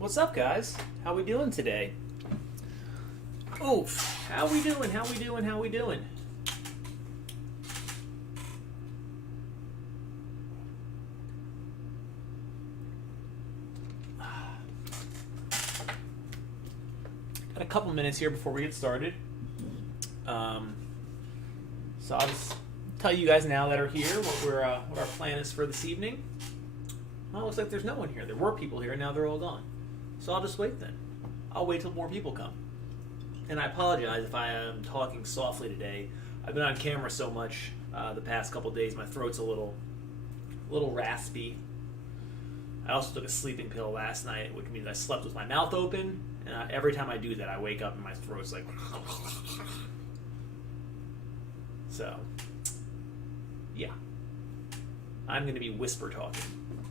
What's up, guys? How we doing today? Oof. How we doing? How we doing? How we doing? Got a couple minutes here before we get started. So I'll just tell you guys now that are here what our plan is for this evening. Well, it looks like there's no one here. There were people here, and now they're all gone. So I'll just wait then. I'll wait till more people come. And I apologize if I am talking softly today. I've been on camera so much the past couple days, my throat's a little raspy. I also took a sleeping pill last night, which means I slept with my mouth open. And every time I do that, I wake up and my throat's like... So, yeah. I'm going to be whisper talking.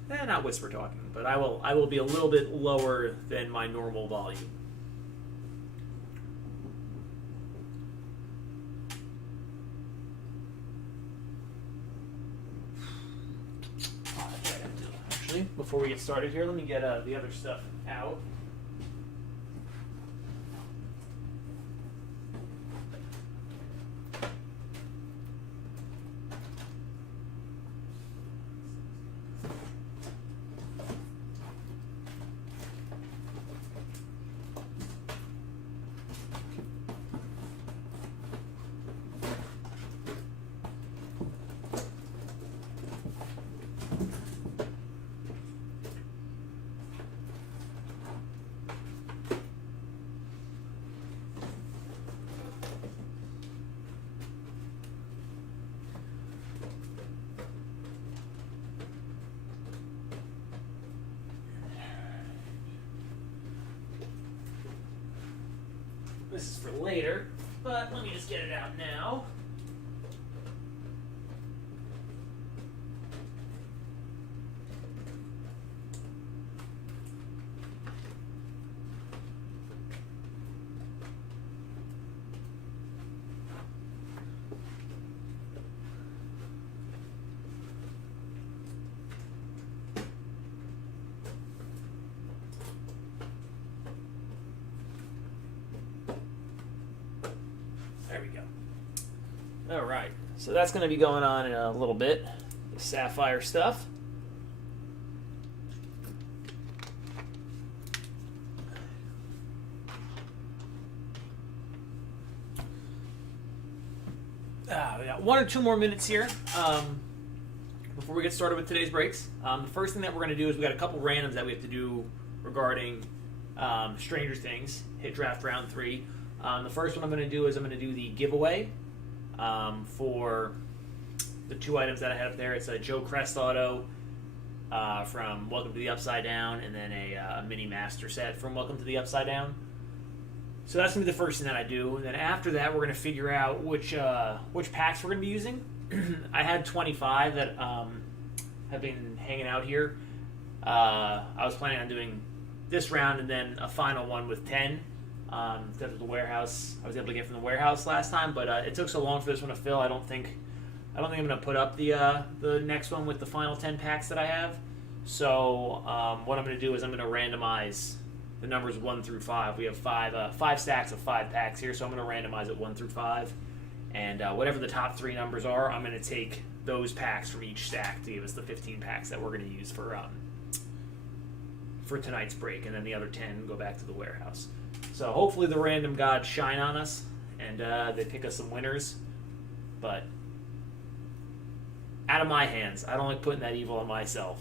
Not whisper talking, but I will be a little bit lower than my normal volume. Actually, before we get started here, let me get the other stuff out. This is for later, but let me just get it out now. There we go. All right, so that's going to be going on in a little bit, the Sapphire stuff. We got 1 or 2 more minutes here before we get started with today's breaks. The first thing that we're going to do is we got a couple randoms that we have to do regarding Stranger Things, Hit Draft Round 3. The first one I'm going to do is I'm going to do the giveaway for the 2 items that I have there. It's a Joe Crest Auto from Welcome to the Upside Down, and then a mini master set from Welcome to the Upside Down. So that's going to be the first thing that I do. And then after that, we're going to figure out which packs we're going to be using. I had 25 that have been hanging out here. I was planning on doing this round and then a final one with 10. Instead of the warehouse, I was able to get from the warehouse last time, but it took so long for this one to fill. I don't think I'm going to put up the next one with the final 10 packs that I have. So what I'm going to do is I'm going to randomize the numbers 1 through 5. We have five stacks of 5 packs here, so I'm going to randomize it 1 through 5. And whatever the top 3 numbers are, I'm going to take those packs from each stack to give us the 15 packs that we're going to use for tonight's break, and then the other 10 go back to the warehouse. So hopefully the random gods shine on us, and they pick us some winners. But out of my hands. I don't like putting that evil on myself.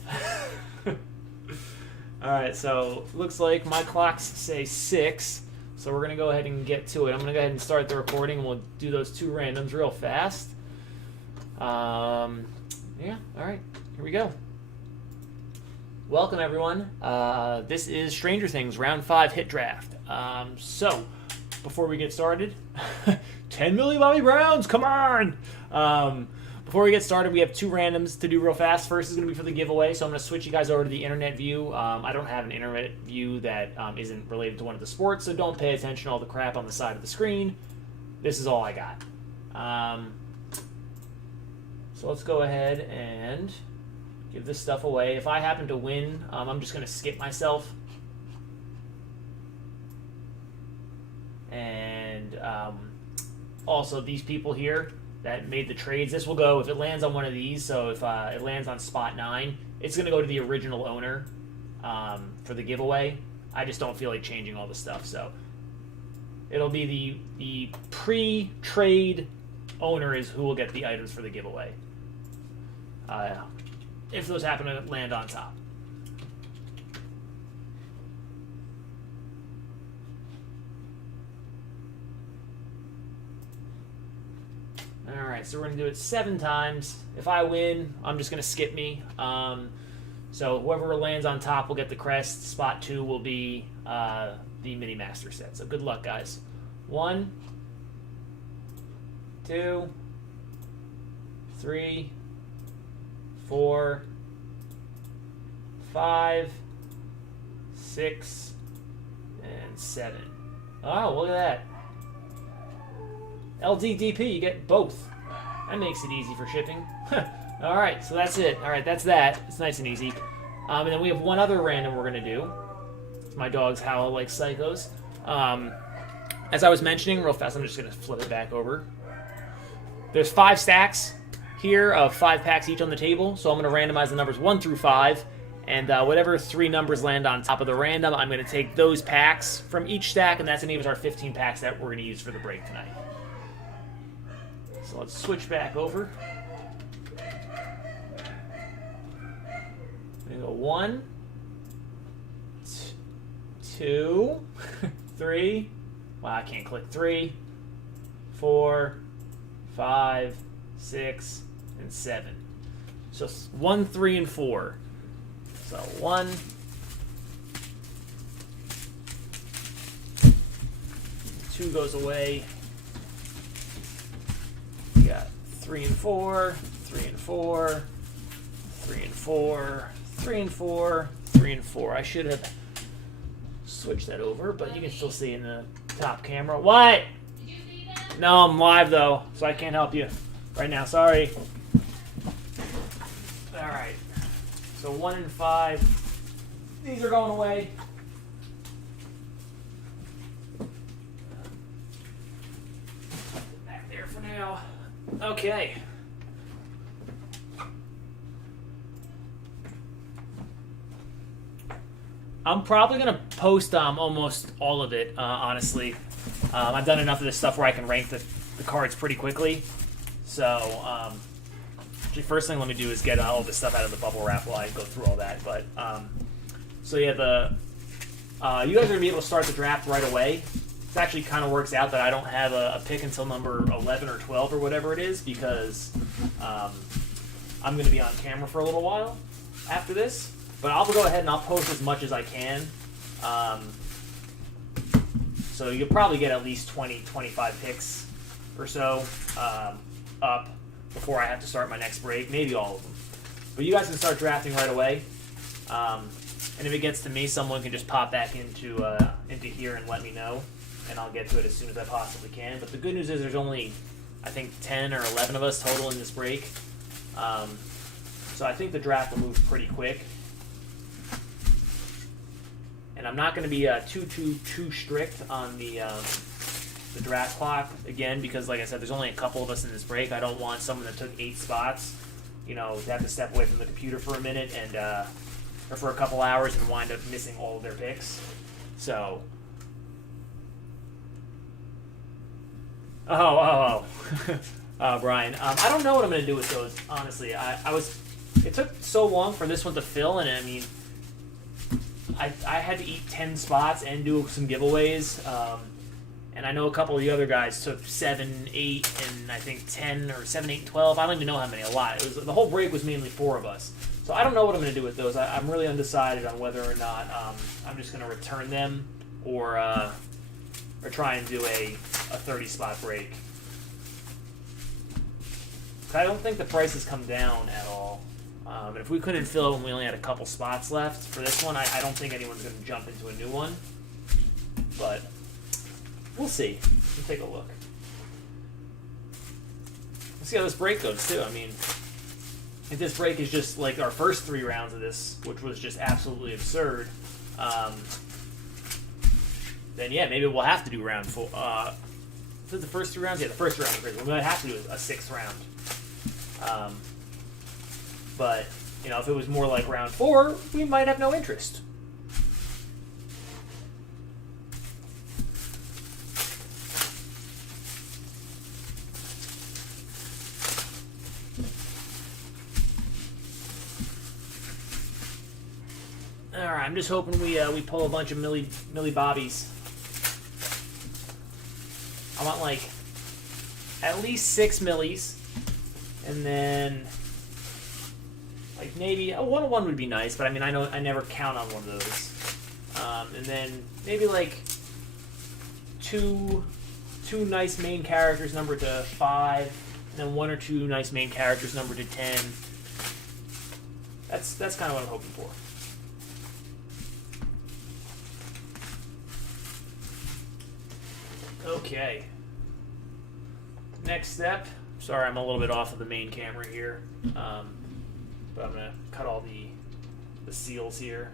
Alright, so looks like my clocks say 6. So we're going to go ahead and get to it. I'm going to go ahead and start the recording. We'll do those 2 randoms real fast. Yeah, alright. Here we go. Welcome, everyone. This is Stranger Things Round 5 Hit Draft. So, before we get started, 10 Millie Bobby Browns, come on! Before we get started, we have 2 randoms to do real fast. First is going to be for the giveaway, so I'm going to switch you guys over to the internet view. I don't have an internet view that isn't related to one of the sports, so don't pay attention to all the crap on the side of the screen. This is all I got. So let's go ahead and give this stuff away. If I happen to win, I'm just going to skip myself. And also these people here that made the trades, this will go, if it lands on one of these, so if it lands on spot 9, it's going to go to the original owner for the giveaway. I just don't feel like changing all the stuff, so it'll be the pre-trade owner is who will get the items for the giveaway. If those happen to land on top. Alright, so we're going to do it 7 times. If I win, I'm just going to skip me. So whoever lands on top will get the crest. Spot 2 will be the Mini Master set. So good luck, guys. 1, 2, 3, 4, 5, 6, and 7. Oh, look at that. LDDP, you get both. That makes it easy for shipping. Alright, so that's it. Alright, that's that. It's nice and easy. And then we have one other random we're going to do. My dogs howl like psychos. As I was mentioning, real fast, I'm just going to flip it back over. There's 5 stacks here of 5 packs each on the table, so I'm going to randomize the numbers 1 through 5, and whatever 3 numbers land on top of the random, I'm going to take those packs from each stack, and that's going to give us our 15 packs that we're going to use for the break tonight. So let's switch back over. We go 1, 2, 3. Wow, I can't click. 3, 4, 5, 6, and 7. So 1, 3, and 4. So 1, 2 goes away. We got 3 and 4, 3 and 4, 3 and 4, 3 and 4, 3 and 4. I should have switched that over, but you can still see in the top camera. What? Did you see that? No, I'm live though, so I can't help you right now. Sorry. All right. So 1 and 5. These are going away. Back there for now. Okay. I'm probably going to post almost all of it, honestly. I've done enough of this stuff where I can rank the cards pretty quickly. So, the first thing let me do is get all this stuff out of the bubble wrap while I go through all that. But, so yeah, you guys are going to be able to start the draft right away. It actually kind of works out that I don't have a pick until number 11 or 12 or whatever it is, because I'm going to be on camera for a little while after this. But I'll go ahead and I'll post as much as I can. So you'll probably get at least 20, 25 picks or so up before I have to start my next break. Maybe all of them. But you guys can start drafting right away. And if it gets to me, someone can just pop back into here and let me know. And I'll get to it as soon as I possibly can. But the good news is there's only, I think, 10 or 11 of us total in this break. So I think the draft will move pretty quick. And I'm not going to be too strict on the draft clock, again, because, like I said, there's only a couple of us in this break. I don't want someone that took 8 spots, to have to step away from the computer for a minute and or for a couple hours and wind up missing all of their picks. So, Brian, I don't know what I'm going to do with those, honestly. It took so long for this one to fill, and I mean, I had to eat 10 spots and do some giveaways, and I know a couple of the other guys took 7, 8, and I think 10 or 7, 8, and 12. I don't even know how many. A lot. The whole break was mainly 4 of us, so I don't know what I'm going to do with those. I'm really undecided on whether or not I'm just going to return them or try and do a 30-spot break. I don't think the prices come down at all. And if we couldn't fill when we only had a couple spots left for this one, I don't think anyone's going to jump into a new one. But we'll see. We'll take a look. Let's see how this break goes, too. I mean, if this break is just like our first 3 rounds of this, which was just absolutely absurd, then yeah, maybe we'll have to do round 4. Is it the first 3 rounds? Yeah, the first round. We might have to do a 6th round. But, you know, if it was more like round 4, we might have no interest. All right, I'm just hoping we pull a bunch of Millie Bobbies. I want like at least 6 Millies, and then like maybe a 1-1 would be nice, but I mean I never count on one of those. And then maybe like two nice main characters numbered to 5, and then 1 or 2 nice main characters numbered to 10. That's kind of what I'm hoping for. Okay. Next step. Sorry, I'm a little bit off of the main camera here, but I'm gonna cut all the seals here.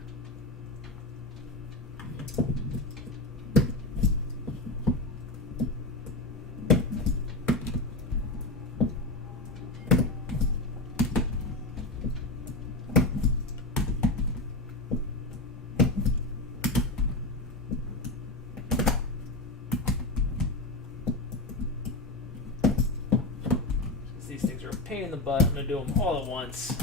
These things are a pain in the butt. I'm going to do them all at once.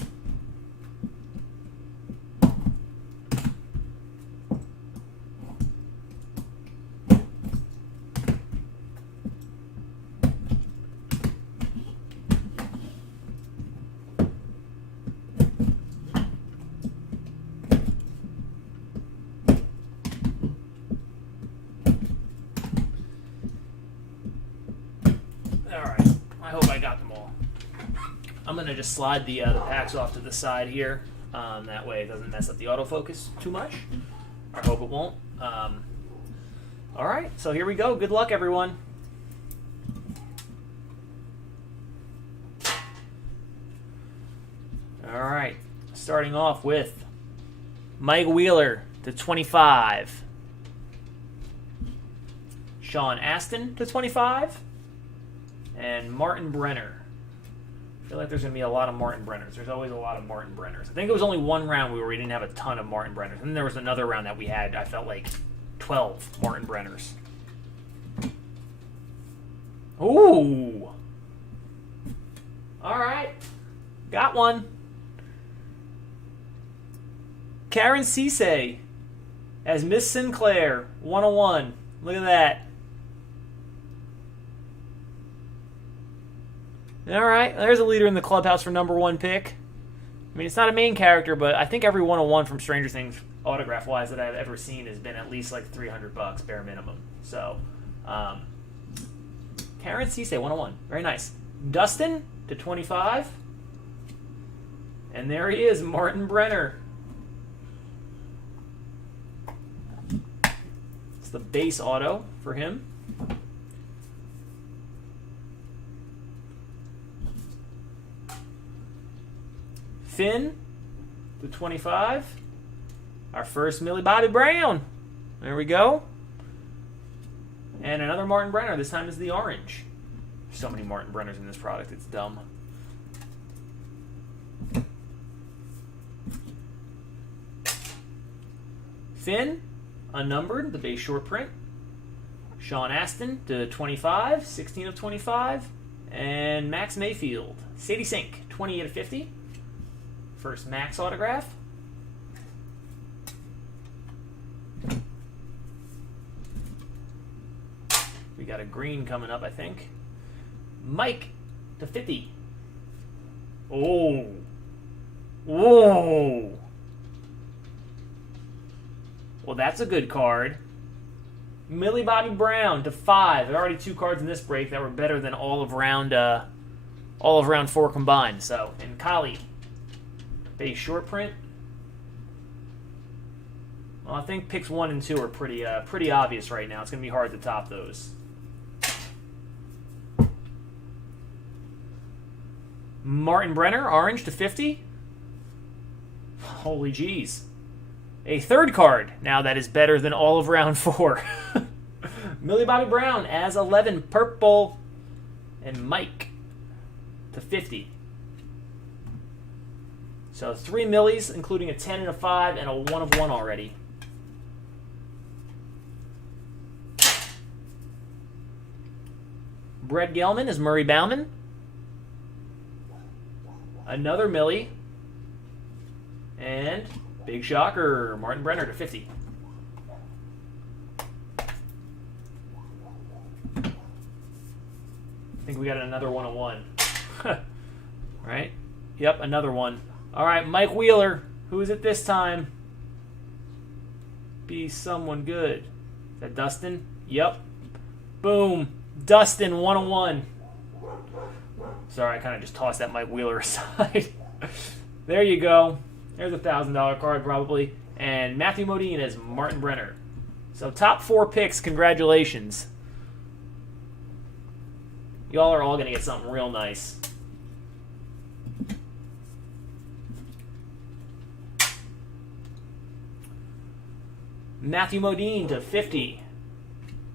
Alright, I hope I got them all. I'm going to just slide the packs off to the side here. That way it doesn't mess up the autofocus too much. I hope it won't. Alright, so here we go. Good luck, everyone. Alright, starting off with Mike Wheeler to 25. Sean Astin to 25. And Martin Brenner. I feel like there's going to be a lot of Martin Brenners. There's always a lot of Martin Brenners. I think it was only one round where we didn't have a ton of Martin Brenners. And then there was another round that we had, I felt like, 12 Martin Brenners. Ooh! Alright. Got one. Karen Ceesay as Miss Sinclair, 101. Look at that. Alright, there's a leader in the clubhouse for number 1 pick. I mean, it's not a main character, but I think every 101 from Stranger Things, autograph-wise, that I've ever seen has been at least like $300, bare minimum. So, Karen Ceesay, 101. Very nice. Dustin to 25. And there he is, Martin Brenner. It's the base auto for him. Finn to 25. Our first Millie Bobby Brown. There we go. And another Martin Brenner. This time is the orange. So many Martin Brenners in this product. It's dumb. Finn, unnumbered, the base short print. Sean Astin to 25, 16 of 25. And Max Mayfield. Sadie Sink, 28 of 50. First Max autograph. We got a green coming up, I think. Mike to 50. Oh. Whoa. Well, that's a good card. Millie Bobby Brown to 5. There are already 2 cards in this break that were better than all of round 4 combined. So, and Kali. Base short print. Well, I think picks 1 and 2 are pretty obvious right now. It's going to be hard to top those. Martin Brenner, orange to 50. Holy jeez. A third card now that is better than all of round 4. Millie Bobby Brown as 11, purple. And Mike to 50. So 3 millies, including a 10 and a 5 and a 1 of 1 already. Brett Gelman is Murray Bowman. Another Millie. And big shocker, Martin Brenner to 50. I think we got another 1 of 1. Right? Yep, another one. All right, Mike Wheeler. Who is it this time? Be someone good. Is that Dustin? Yep. Boom. Dustin, 1 of 1. Sorry, I kind of just tossed that Mike Wheeler aside. There you go. There's a $1,000 card probably. And Matthew Modine is Martin Brenner. So top 4 picks, congratulations. Y'all are all going to get something real nice. Matthew Modine to 50.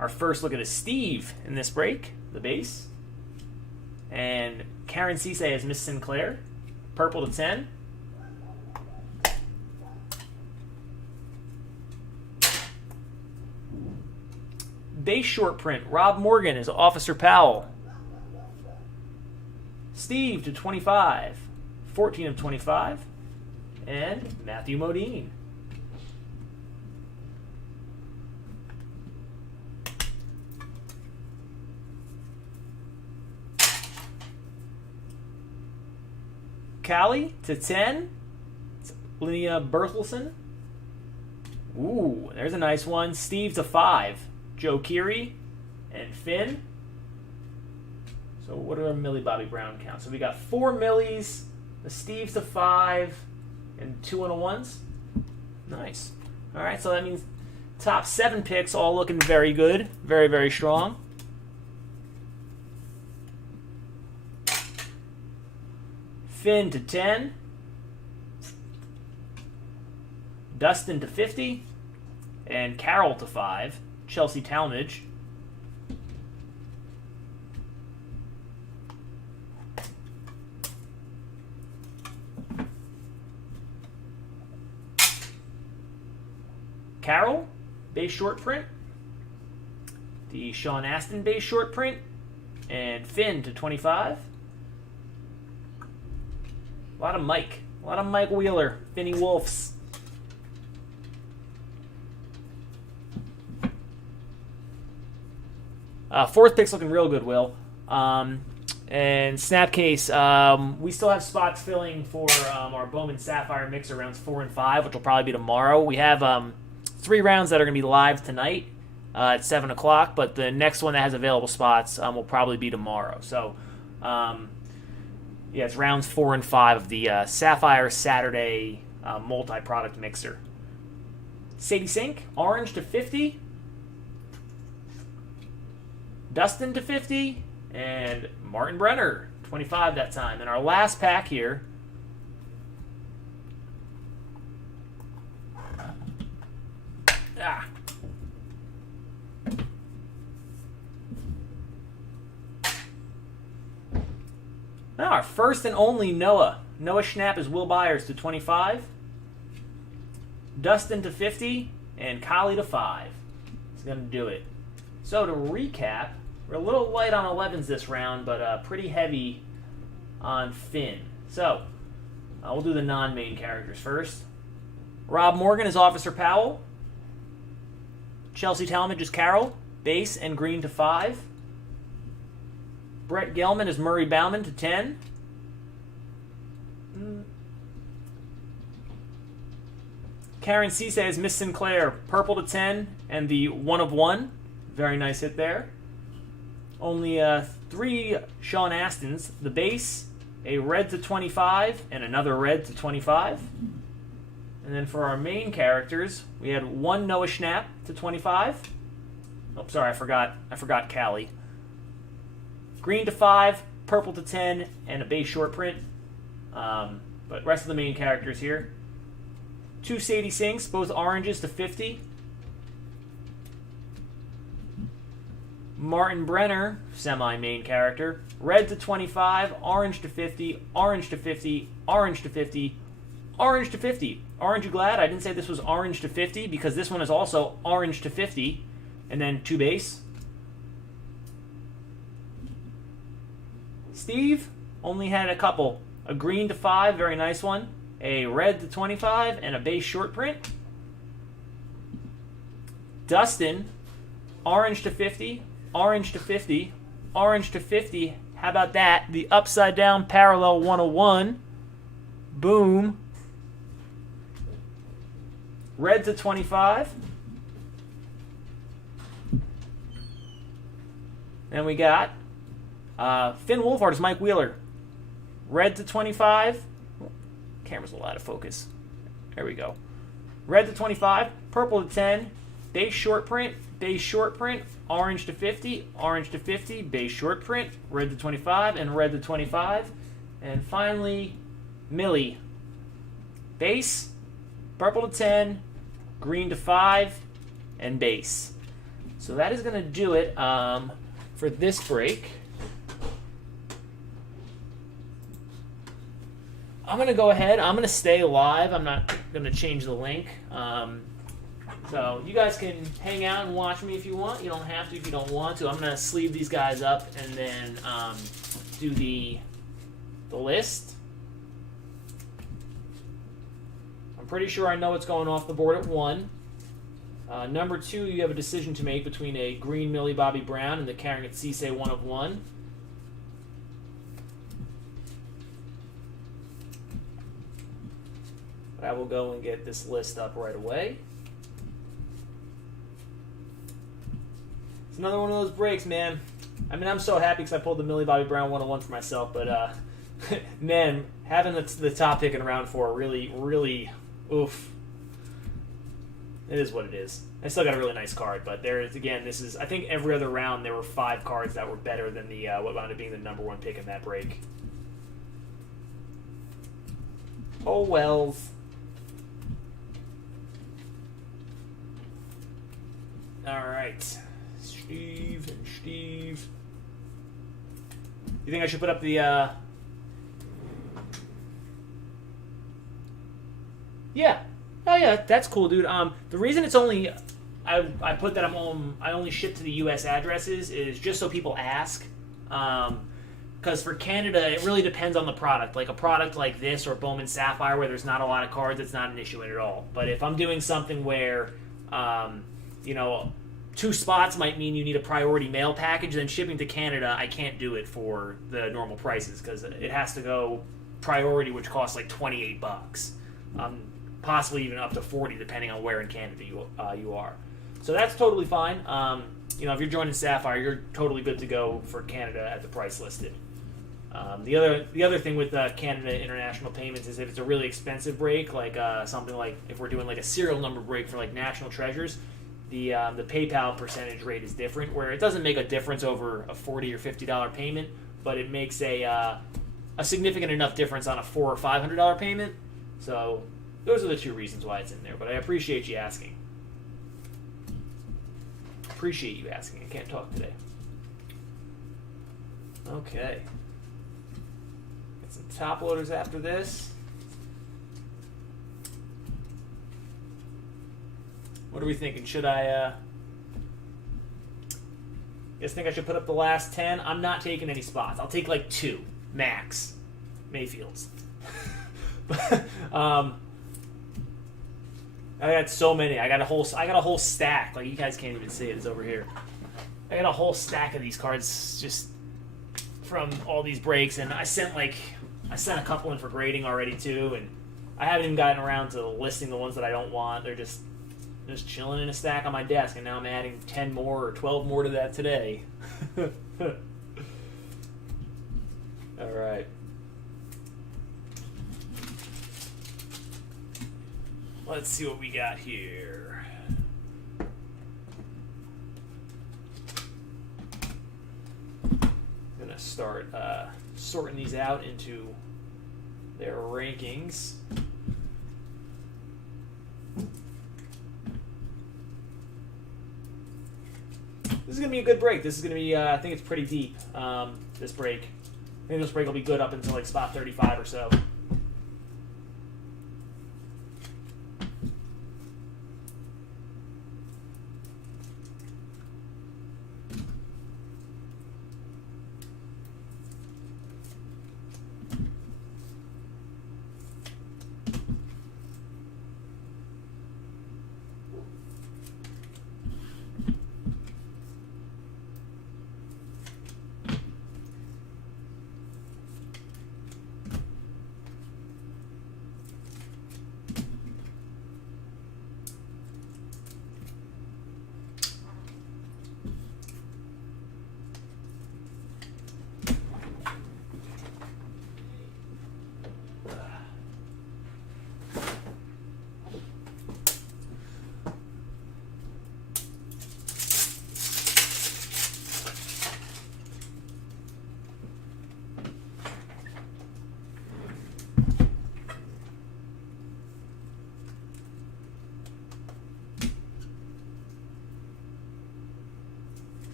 Our first look at is Steve in this break, the base. And Karen Cisse as Miss Sinclair, purple to 10. Base short print, Rob Morgan is Officer Powell. Steve to 25, 14 of 25. And Matthew Modine. Callie to 10. It's Linnea Berthelsen. Ooh, there's a nice one. Steve to 5. Joe Keery and Finn. So what are our Millie Bobby Brown counts? So we got 4 Millies, the Steves to 5, and 2 and a 1s. Nice. All right, so that means top 7 picks all looking very good. Very, very strong. Finn to 10. Dustin to 50. And Carol to 5. Chelsea Talmadge. Carol, base short print. The Sean Astin base short print. And Finn to 25. A lot of Mike. A lot of Mike Wheeler. Finney Wolfs. Fourth pick's looking real good, Will. And Snapcase, we still have spots filling for our Bowman Sapphire mixer rounds 4 and 5, which will probably be tomorrow. We have 3 rounds that are going to be live tonight at 7 o'clock, but the next one that has available spots will probably be tomorrow. So, yeah, it's rounds 4 and 5 of the Sapphire Saturday multi-product mixer. Sadie Sink, orange to 50. Dustin to 50. And Martin Brenner, 25 that time. And our last pack here. Now our first and only Noah. Noah Schnapp is Will Byers to 25. Dustin to 50. And Kylie to 5. He's going to do it. So to recap, we're a little light on 11s this round, but pretty heavy on Finn. So we'll do the non-main characters first. Rob Morgan is Officer Powell. Chelsea Talmadge is Carol, base and green to 5. Brett Gelman is Murray Bauman to 10. Karen Cisse is Miss Sinclair, purple to 10, and the 1 of 1. Very nice hit there. Only 3 Sean Astins. The base, a red to 25, and another red to 25. And then for our main characters, we had 1 Noah Schnapp to 25. Oh, sorry, I forgot Callie. Green to 5, purple to 10, and a base short print. But rest of the main characters here. 2 Sadie Sinks, both oranges to 50. Martin Brenner, semi-main character. Red to 25, orange to 50, orange to 50, orange to 50, orange to 50. Aren't you glad I didn't say this was orange to 50? Because this one is also orange to 50. And then 2 base. Steve only had a couple. A green to 5, very nice one. A red to 25, and a base short print. Dustin, orange to 50, orange to 50, orange to 50. How about that? The upside down parallel 101. Boom. Red to 25. Then we got Finn Wolfhard's Mike Wheeler. Red to 25. Camera's a lot of focus. There we go. Red to 25. Purple to 10. Base short print. Base short print. Orange to 50. Orange to 50. Base short print. Red to 25. And red to 25. And finally, Millie. Base. Purple to 10. Green to 5. And base. So that is going to do it for this break. I'm going to go ahead. I'm going to stay live. I'm not going to change the link. So you guys can hang out and watch me if you want. You don't have to if you don't want to. I'm going to sleeve these guys up and then do the list. I'm pretty sure I know what's going off the board at 1. Number 2, you have a decision to make between a green Millie Bobby Brown and the Carrington Cisse 1 of 1. But I will go and get this list up right away. It's another one of those breaks, man. I mean, I'm so happy because I pulled the Millie Bobby Brown 101 for myself, but man, having the top pick in round 4 really, oof. It is what it is. I still got a really nice card, but there is, again, this is, I think every other round there were 5 cards that were better than the what wound up being the number 1 pick in that break. Oh, wells. All right, Steve and Steve. You think I should put up the? Yeah. Oh yeah, that's cool, dude. The reason it's only I put that I only ship to the U.S. addresses is just so people ask. Because for Canada, it really depends on the product. Like a product like this or Bowman Sapphire, where there's not a lot of cards, it's not an issue at all. But if I'm doing something where, you know, 2 spots might mean you need a priority mail package, then shipping to Canada, I can't do it for the normal prices because it has to go priority, which costs like $28. Possibly even up to 40 depending on where in Canada you are. So that's totally fine. You know, if you're joining Sapphire, you're totally good to go for Canada at the price listed. The other thing with Canada international payments is if it's a really expensive break, like something like if we're doing like a serial number break for like National Treasures, the PayPal percentage rate is different, where it doesn't make a difference over a $40 or $50 payment, but it makes a significant enough difference on a $400 or $500 payment. So those are the 2 reasons why it's in there. But I appreciate you asking. Appreciate you asking. I can't talk today. Okay. Get some top loaders after this. What are we thinking? Should I, you guys think I should put up the last 10? I'm not taking any spots. I'll take like 2, max. Mayfields. I got so many. I got a whole stack. Like you guys can't even see it. It's over here. I got a whole stack of these cards just from all these breaks, and I sent a couple in for grading already too, and I haven't even gotten around to listing the ones that I don't want. They're just chilling in a stack on my desk, and now I'm adding 10 more or 12 more to that today. All right. Let's see what we got here. I'm going to start sorting these out into their rankings. This is going to be a good break. This is going to be, I think it's pretty deep, this break. I think this break will be good up until like spot 35 or so.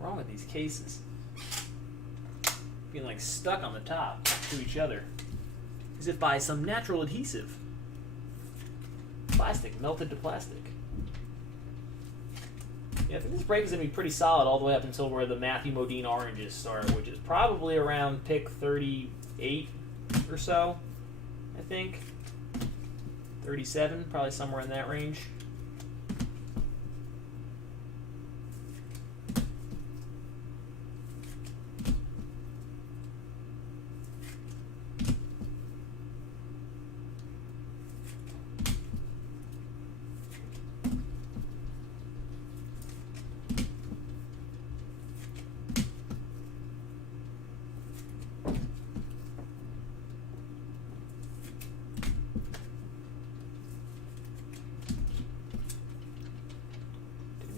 Wrong with these cases? Being like stuck on the top to each other, as if by some natural adhesive. Plastic melted to plastic. Yeah, I think this break is going to be pretty solid all the way up until where the Matthew Modine oranges start, which is probably around pick 38 or so, I think. 37, probably somewhere in that range.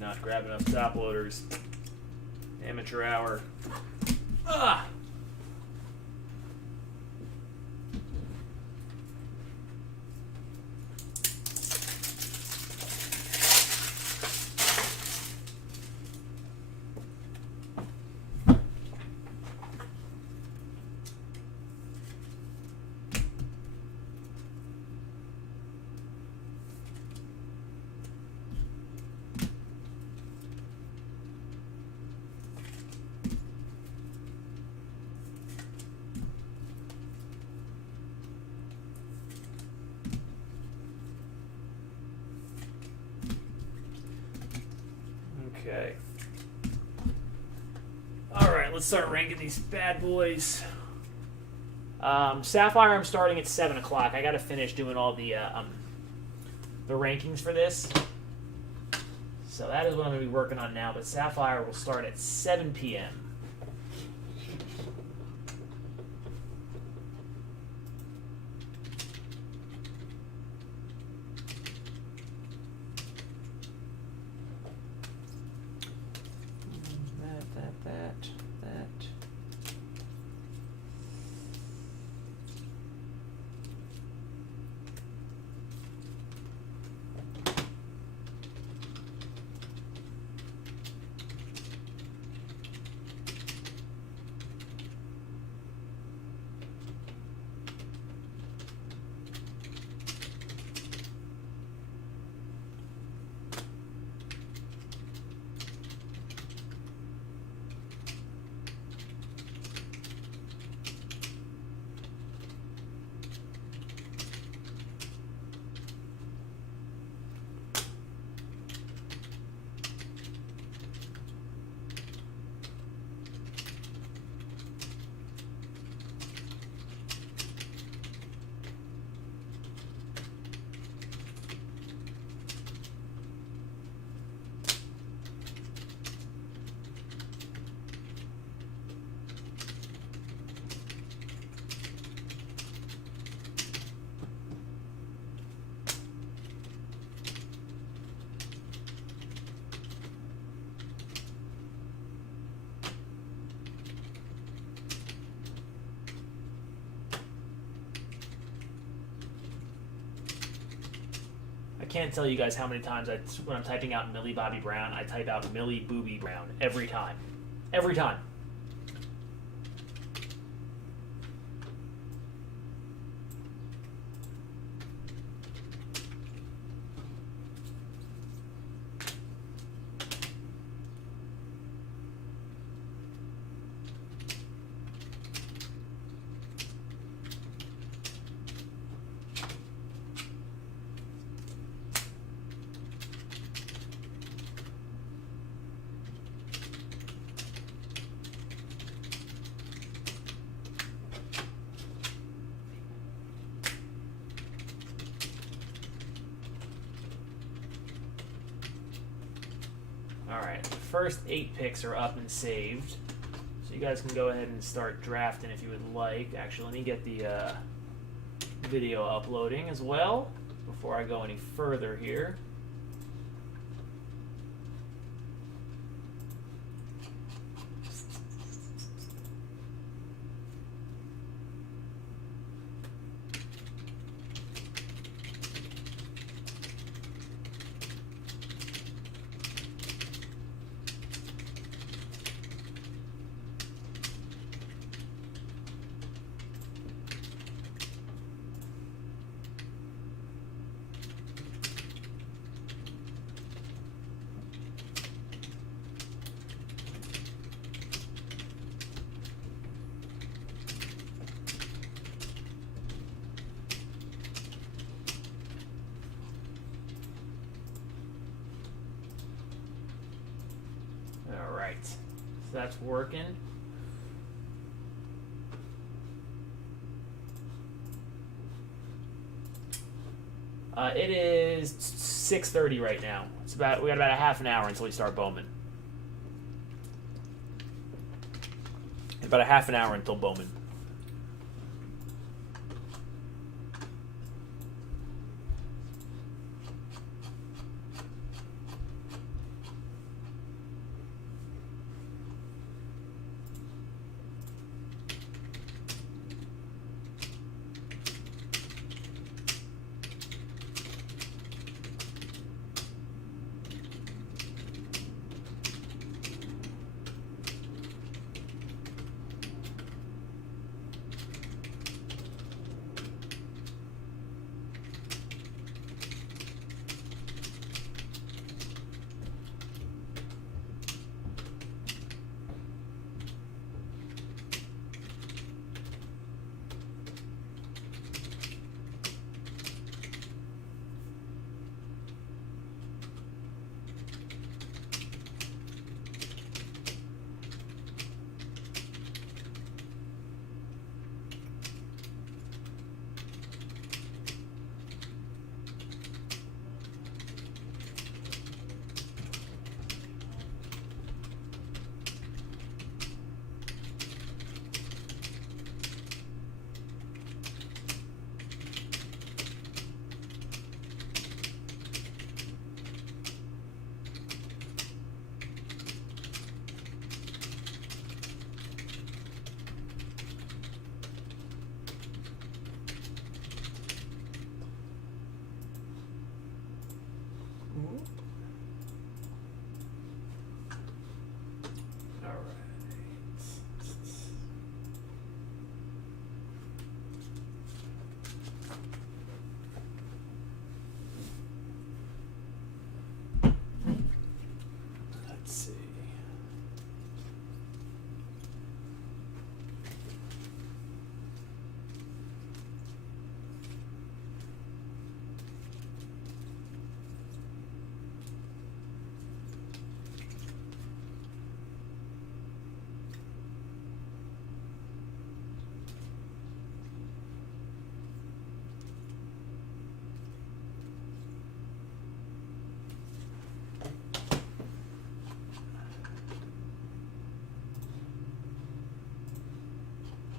Not grab enough top loaders. Amateur hour. Ah! Okay. Alright, let's start ranking these bad boys. Sapphire, I'm starting at 7 o'clock. I gotta finish doing all the rankings for this. So that is what I'm going to be working on now, but Sapphire will start at 7 p.m. That. I can't tell you guys how many times when I'm typing out Millie Bobby Brown, I type out Millie Booby Brown every time. Every time. Alright, the first 8 picks are up and saved. So you guys can go ahead and start drafting if you would like. Actually, let me get the video uploading as well before I go any further here. Alright, so that's working. It is 6:30 right now. We got about a half an hour until we start Bowman. About a half an hour until Bowman.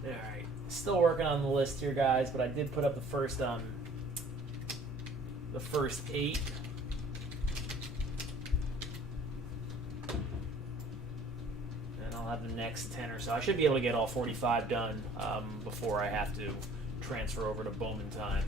Alright, still working on the list here, guys, but I did put up the first 8. And I'll have the next 10 or so. I should be able to get all 45 done before I have to transfer over to Bowman time.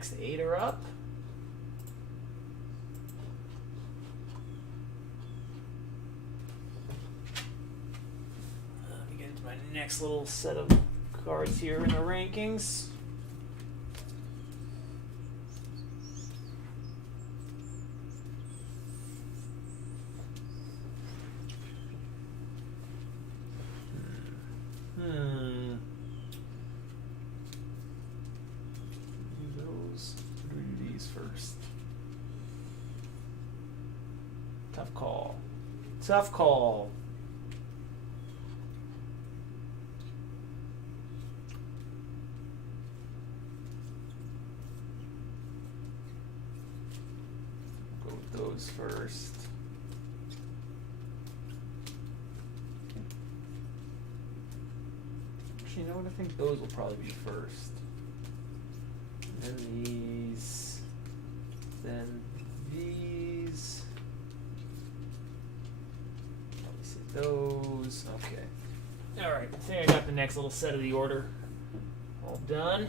next 8 are up. Let me get into my next little set of cards here in the rankings. First. Tough call. Tough call. Go with those first. Actually, you know what? I think those will probably be first. And then these. Then these. Let me see those. Okay. All right. I think I got the next little set of the order all done.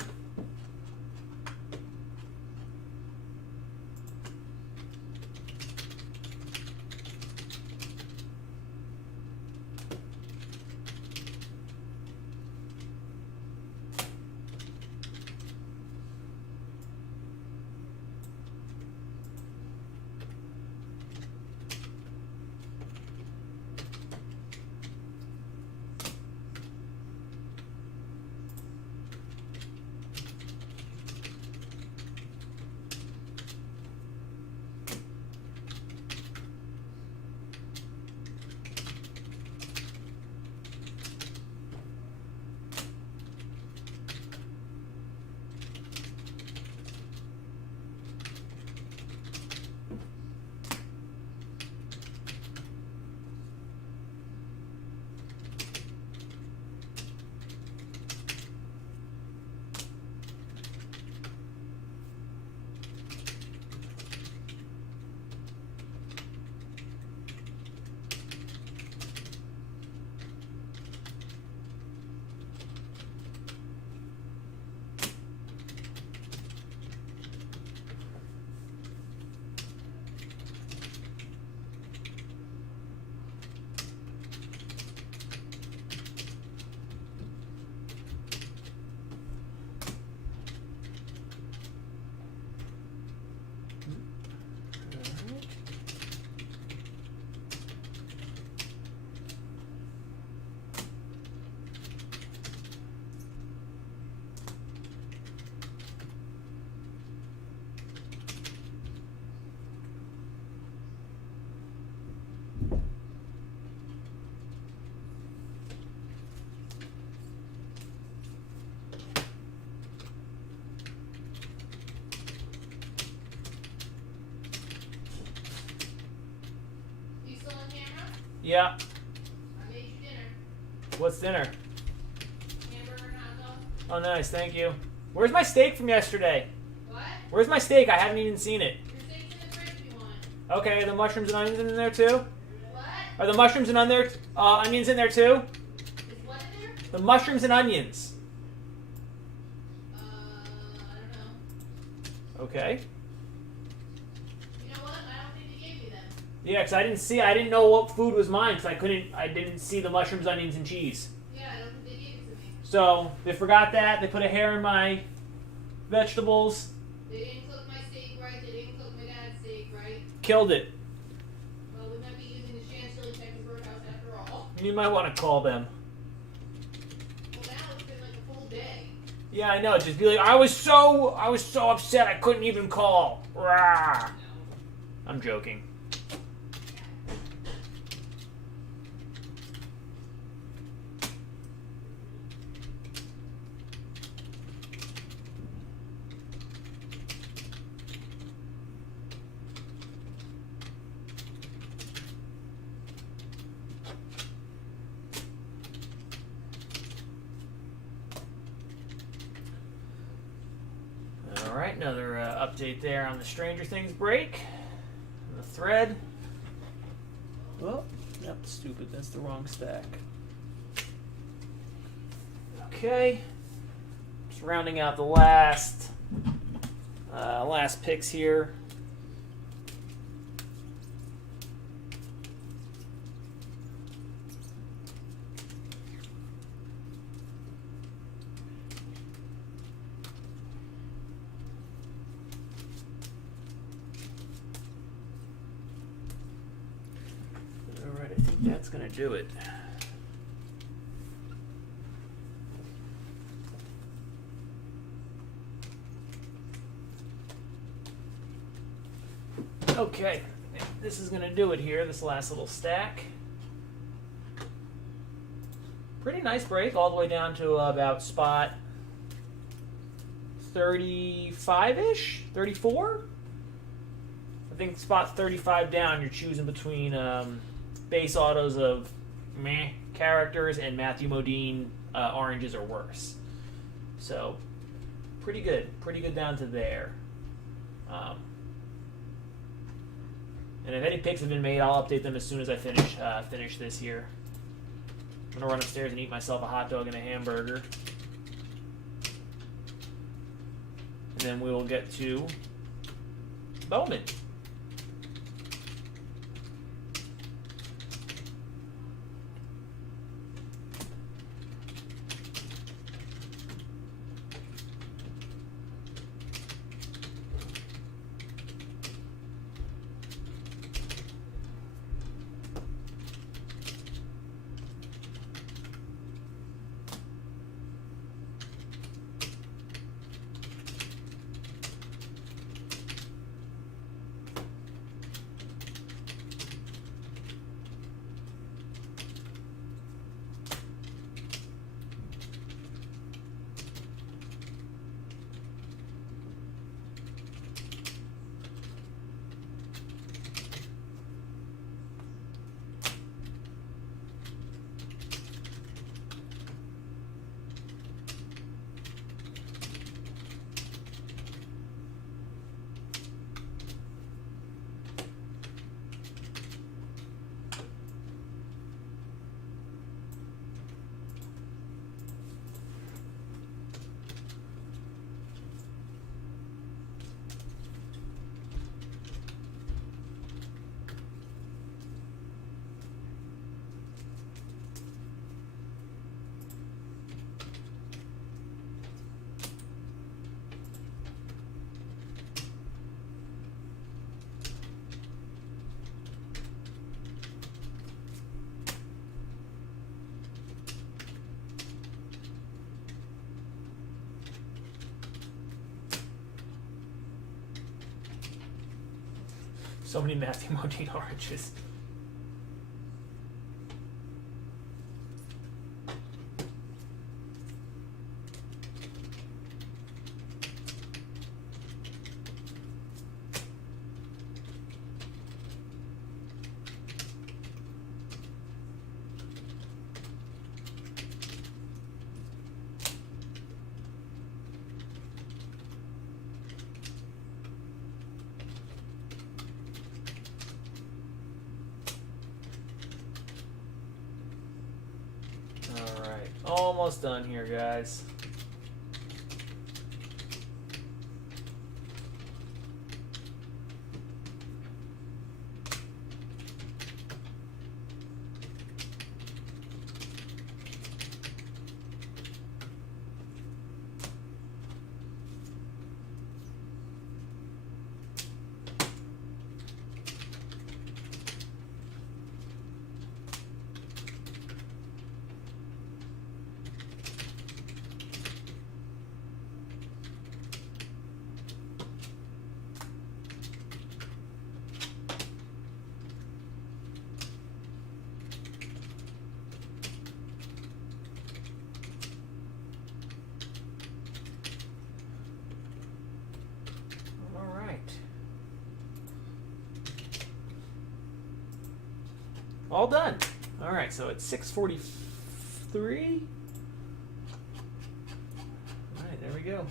Yeah. I made you dinner. What's dinner? Hamburger and hot dog. Oh, nice. Thank you. Where's my steak from yesterday? What? Where's my steak? I haven't even seen it. Your steak's in the fridge if you want. Okay, are the mushrooms and onions in there too? What? Are the mushrooms and onions in there too? Is what in there? The mushrooms and onions. I don't know. Okay. You know what? I don't think they gave you them. Yeah, because I didn't know what food was mine, because I didn't see the mushrooms, onions, and cheese. Yeah, I don't think they gave it to me. So, they forgot that. They put a hair in my vegetables. They didn't cook my steak right. They didn't cook my dad's steak right. Killed it. Well, we might be using the Chantilly Texas Roadhouse after all. You might want to call them. Well, now it's been like a full day. Yeah, I know. Just be like, I was so upset I couldn't even call. Rah. No. I'm joking. Alright, another update there on the Stranger Things break. The thread. Well, yep, stupid. That's the wrong stack. Okay. Just rounding out the last Last picks here. Alright, I think that's going to do it. Okay, this is going to do it here, this last little stack. Pretty nice break, all the way down to about spot 35-ish? 34? I think spot 35 down, you're choosing between base autos of meh characters and Matthew Modine oranges or worse. So, pretty good down to there. And if any picks have been made, I'll update them as soon as I finish this here. I'm gonna run upstairs and eat myself a hot dog and a hamburger, and then we will get to Bowman. So many Matthew Modine oranges. Almost done here, guys. All done. All right, so it's 6:43. All right, there we go.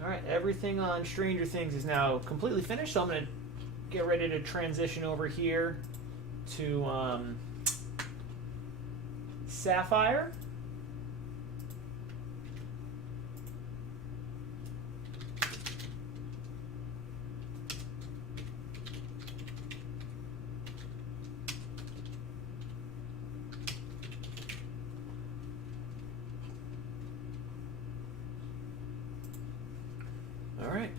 All right, everything on Stranger Things is now completely finished, so I'm going to get ready to transition over here to Sapphire. Alright.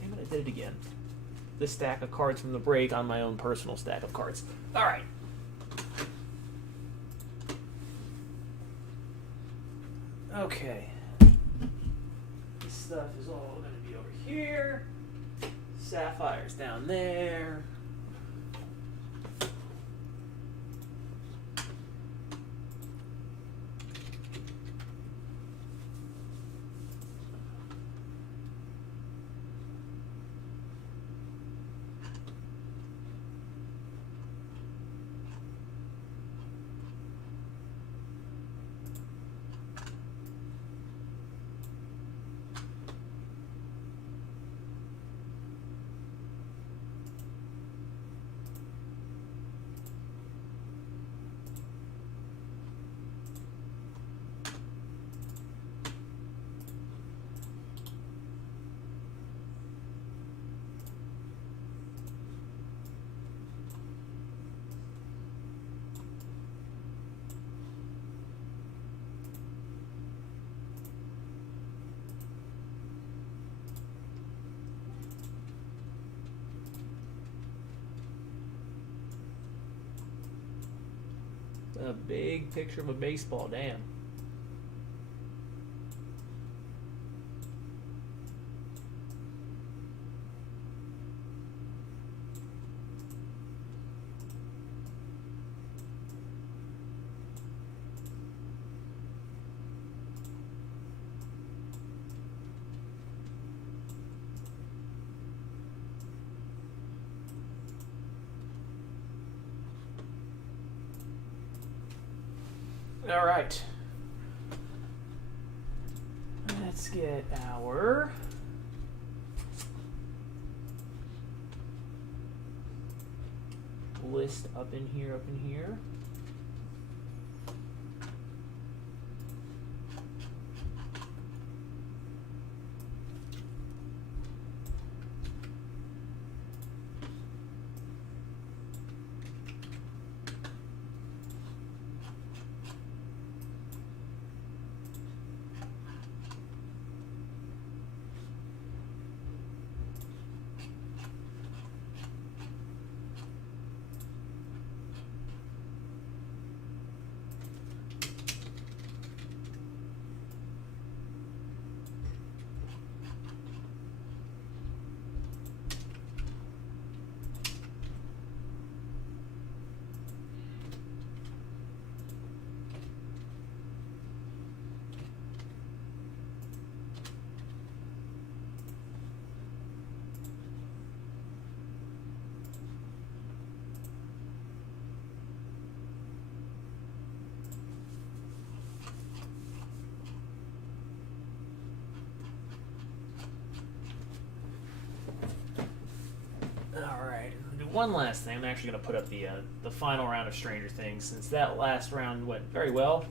Damn it, I did it again. This stack of cards from the break on my own personal stack of cards. Alright. Okay. This stuff is all going to be over here. Sapphire's down there. A big picture of a baseball, damn. All right. Let's get our list up in here, up in here. One last thing. I'm actually going to put up the final round of Stranger Things, since that last round went very well.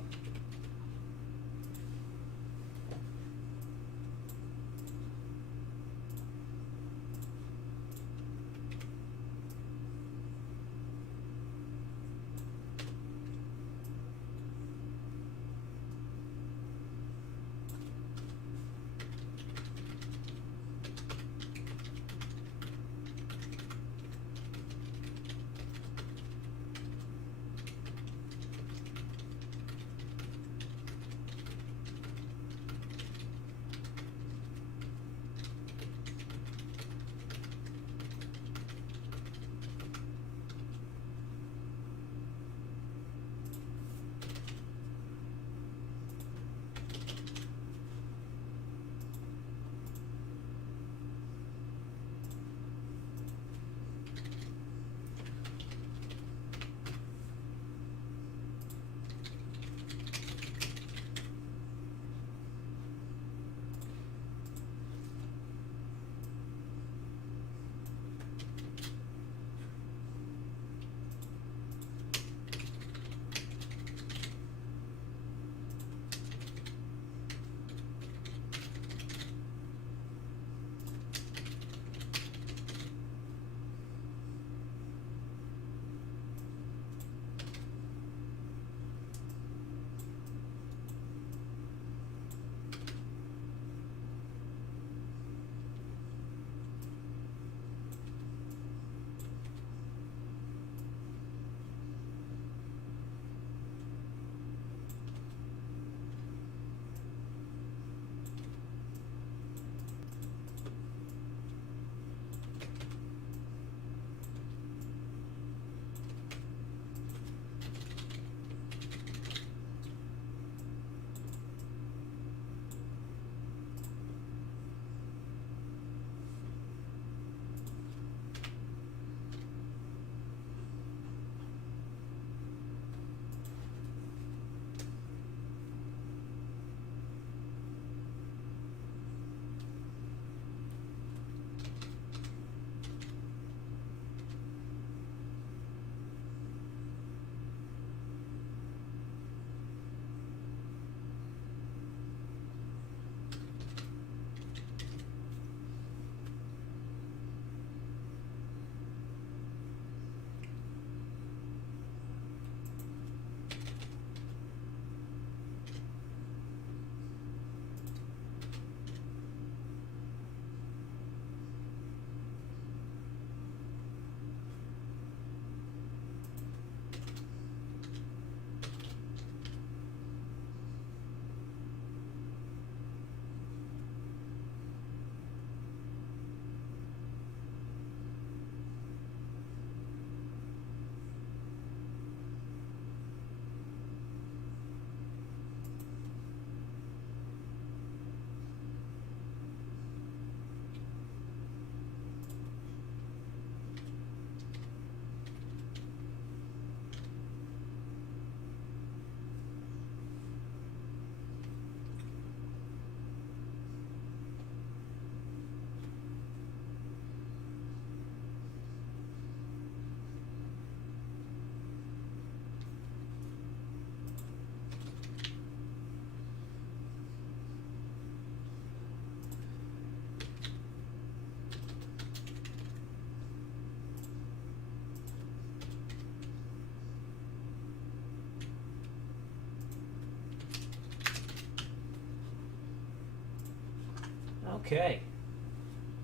Okay.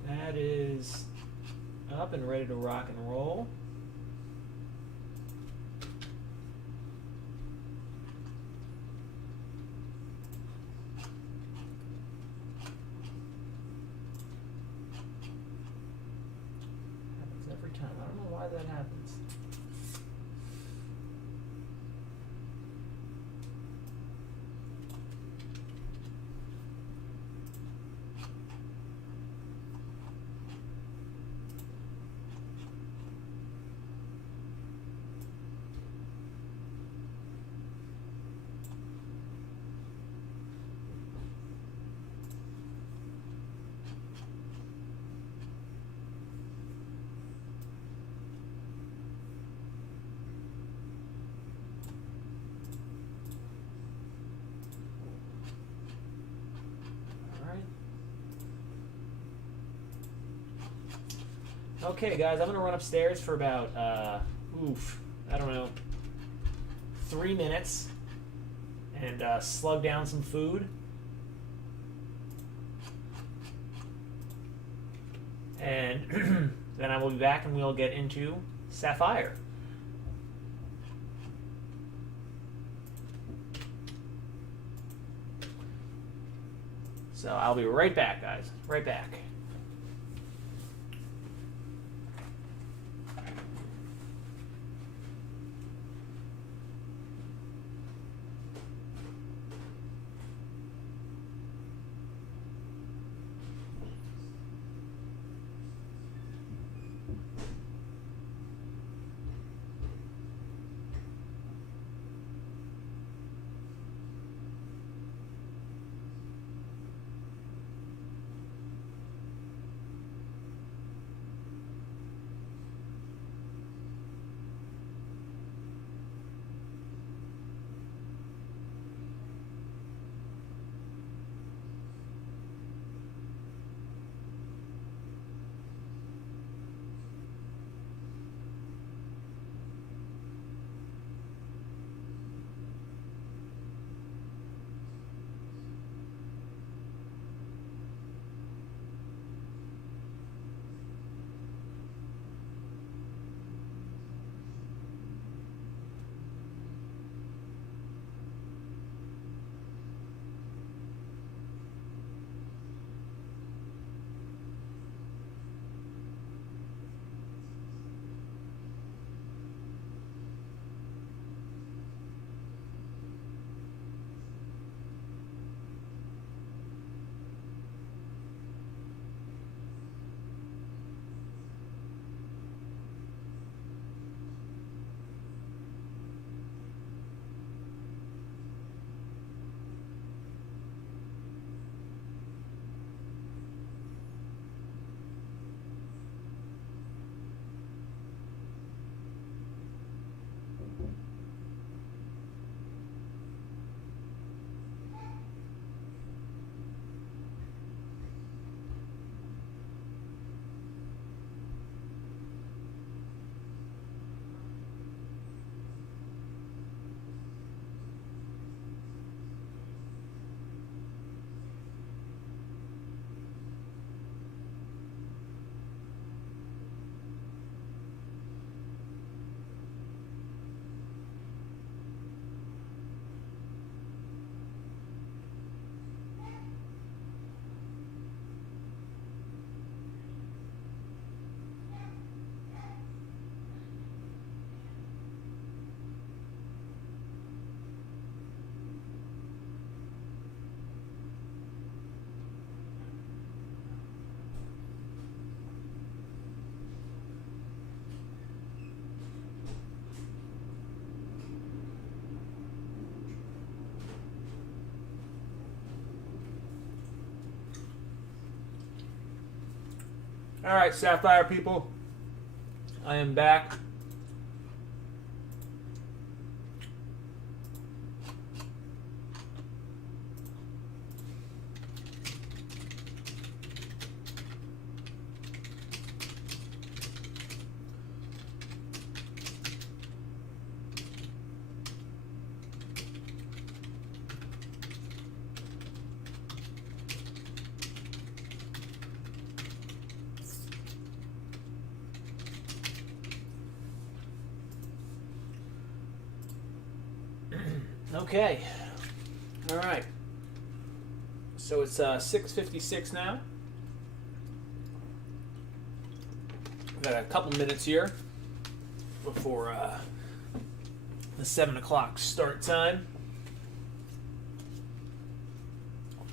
That is up and ready to rock and roll. Happens every time. I don't know why that happens. Okay, guys, I'm going to run upstairs for about, I don't know, 3 minutes and slug down some food. And then I will be back and we'll get into Sapphire. So I'll be right back, guys. Right back. All right, Sapphire people, I am back. Okay. All right. So it's 6:56 now. We've got a couple minutes here before the 7 o'clock start time.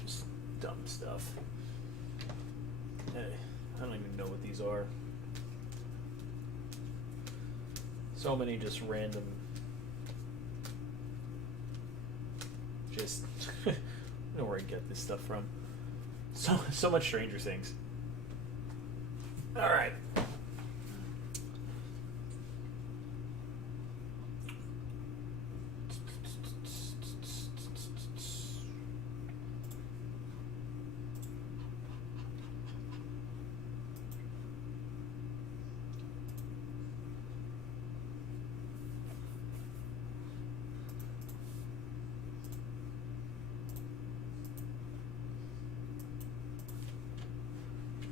Just dumb stuff. Hey, I don't even know what these are. So many just random. Just I don't know where I get this stuff from. So much Stranger Things. All right.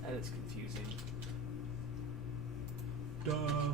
That is confusing. Duh.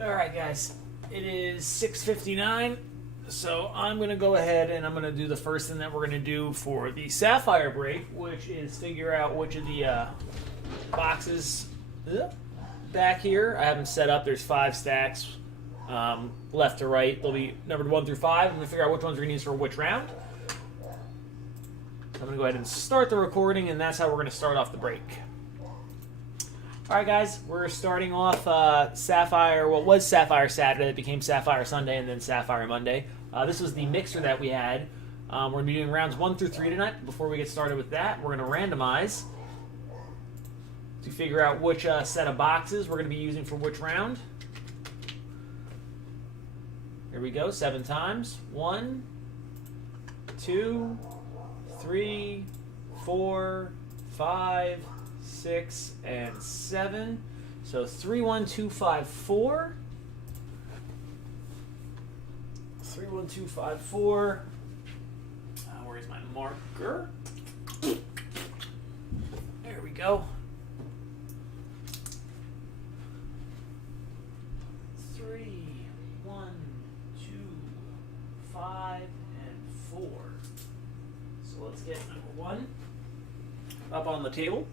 All right, guys. It is 6:59, so I'm going to go ahead and I'm going to do the first thing that we're going to do for the Sapphire break, which is figure out which of the boxes back here. I have them set up. There's 5 stacks left to right. They'll be numbered 1 through 5. I'm going to figure out which ones we're going to use for which round. So I'm going to go ahead and start the recording, and that's how we're going to start off the break. All right, guys, we're starting off Sapphire. What was Sapphire Saturday? It became Sapphire Sunday and then Sapphire Monday. This was the mixer that we had. We're going to be doing rounds 1 through 3 tonight. Before we get started with that, we're going to randomize to figure out which set of boxes we're going to be using for which round. Here we go, 7 times. 1, 2, 3, 4, 5, 6, and 7. So 3, 1, 2, 5, 4. 3, 1, 2, 5, 4. Where's my marker? There we go. 3, 1, 2, 5, and 4. So let's get number 1 up on the table.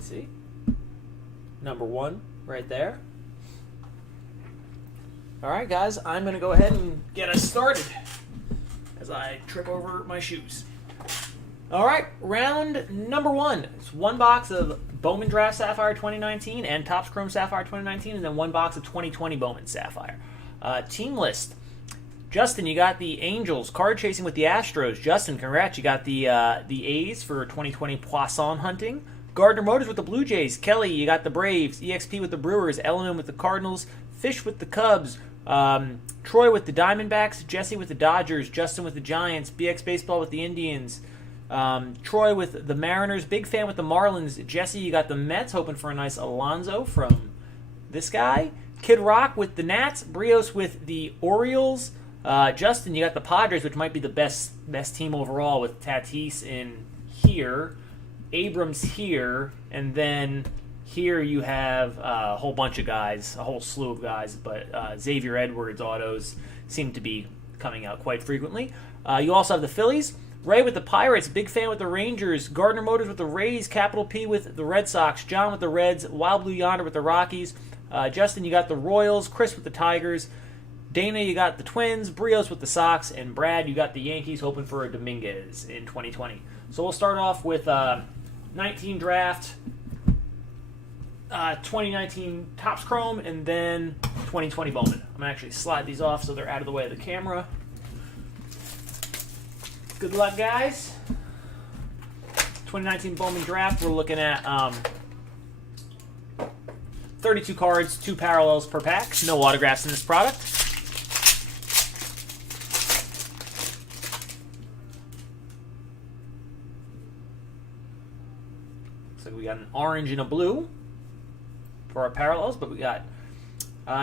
See? Number 1 right there. All right, guys, I'm going to go ahead and get us started as I trip over my shoes. All right, round number 1. It's 1 box of Bowman Draft Sapphire 2019 and Topps Chrome Sapphire 2019, and then 1 box of 2020 Bowman Sapphire. Team list. Justin, you got the Angels card chasing with the Astros. Justin, congrats. You got the A's for 2020 Poisson hunting. Gardner Motors with the Blue Jays. Kelly, you got the Braves. EXP with the Brewers. Elliman with the Cardinals. Fish with the Cubs. Troy with the Diamondbacks. Jesse with the Dodgers. Justin with the Giants. BX Baseball with the Indians. Troy with the Mariners. Big fan with the Marlins. Jesse, you got the Mets. Hoping for a nice Alonso from this guy. Kid Rock with the Nats. Brios with the Orioles. Justin, you got the Padres, which might be the best team overall with Tatis in here. Abrams here, and then here you have a whole bunch of guys, a whole slew of guys, but Xavier Edwards autos seem to be coming out quite frequently. You also have the Phillies, Ray with the Pirates, big fan with the Rangers, Gardner Motors with the Rays, Capital P with the Red Sox, John with the Reds, Wild Blue Yonder with the Rockies, Justin, you got the Royals, Chris with the Tigers, Dana, you got the Twins, Brios with the Sox, and Brad, you got the Yankees hoping for a Dominguez in 2020. So we'll start off with 19 draft, 2019 Topps Chrome, and then 2020 Bowman. I'm going to actually slide these off so they're out of the way of the camera. Good luck, guys. 2019 Bowman draft, we're looking at 32 cards, 2 parallels per pack. No autographs in this product. So we got an orange and a blue for our parallels, but we got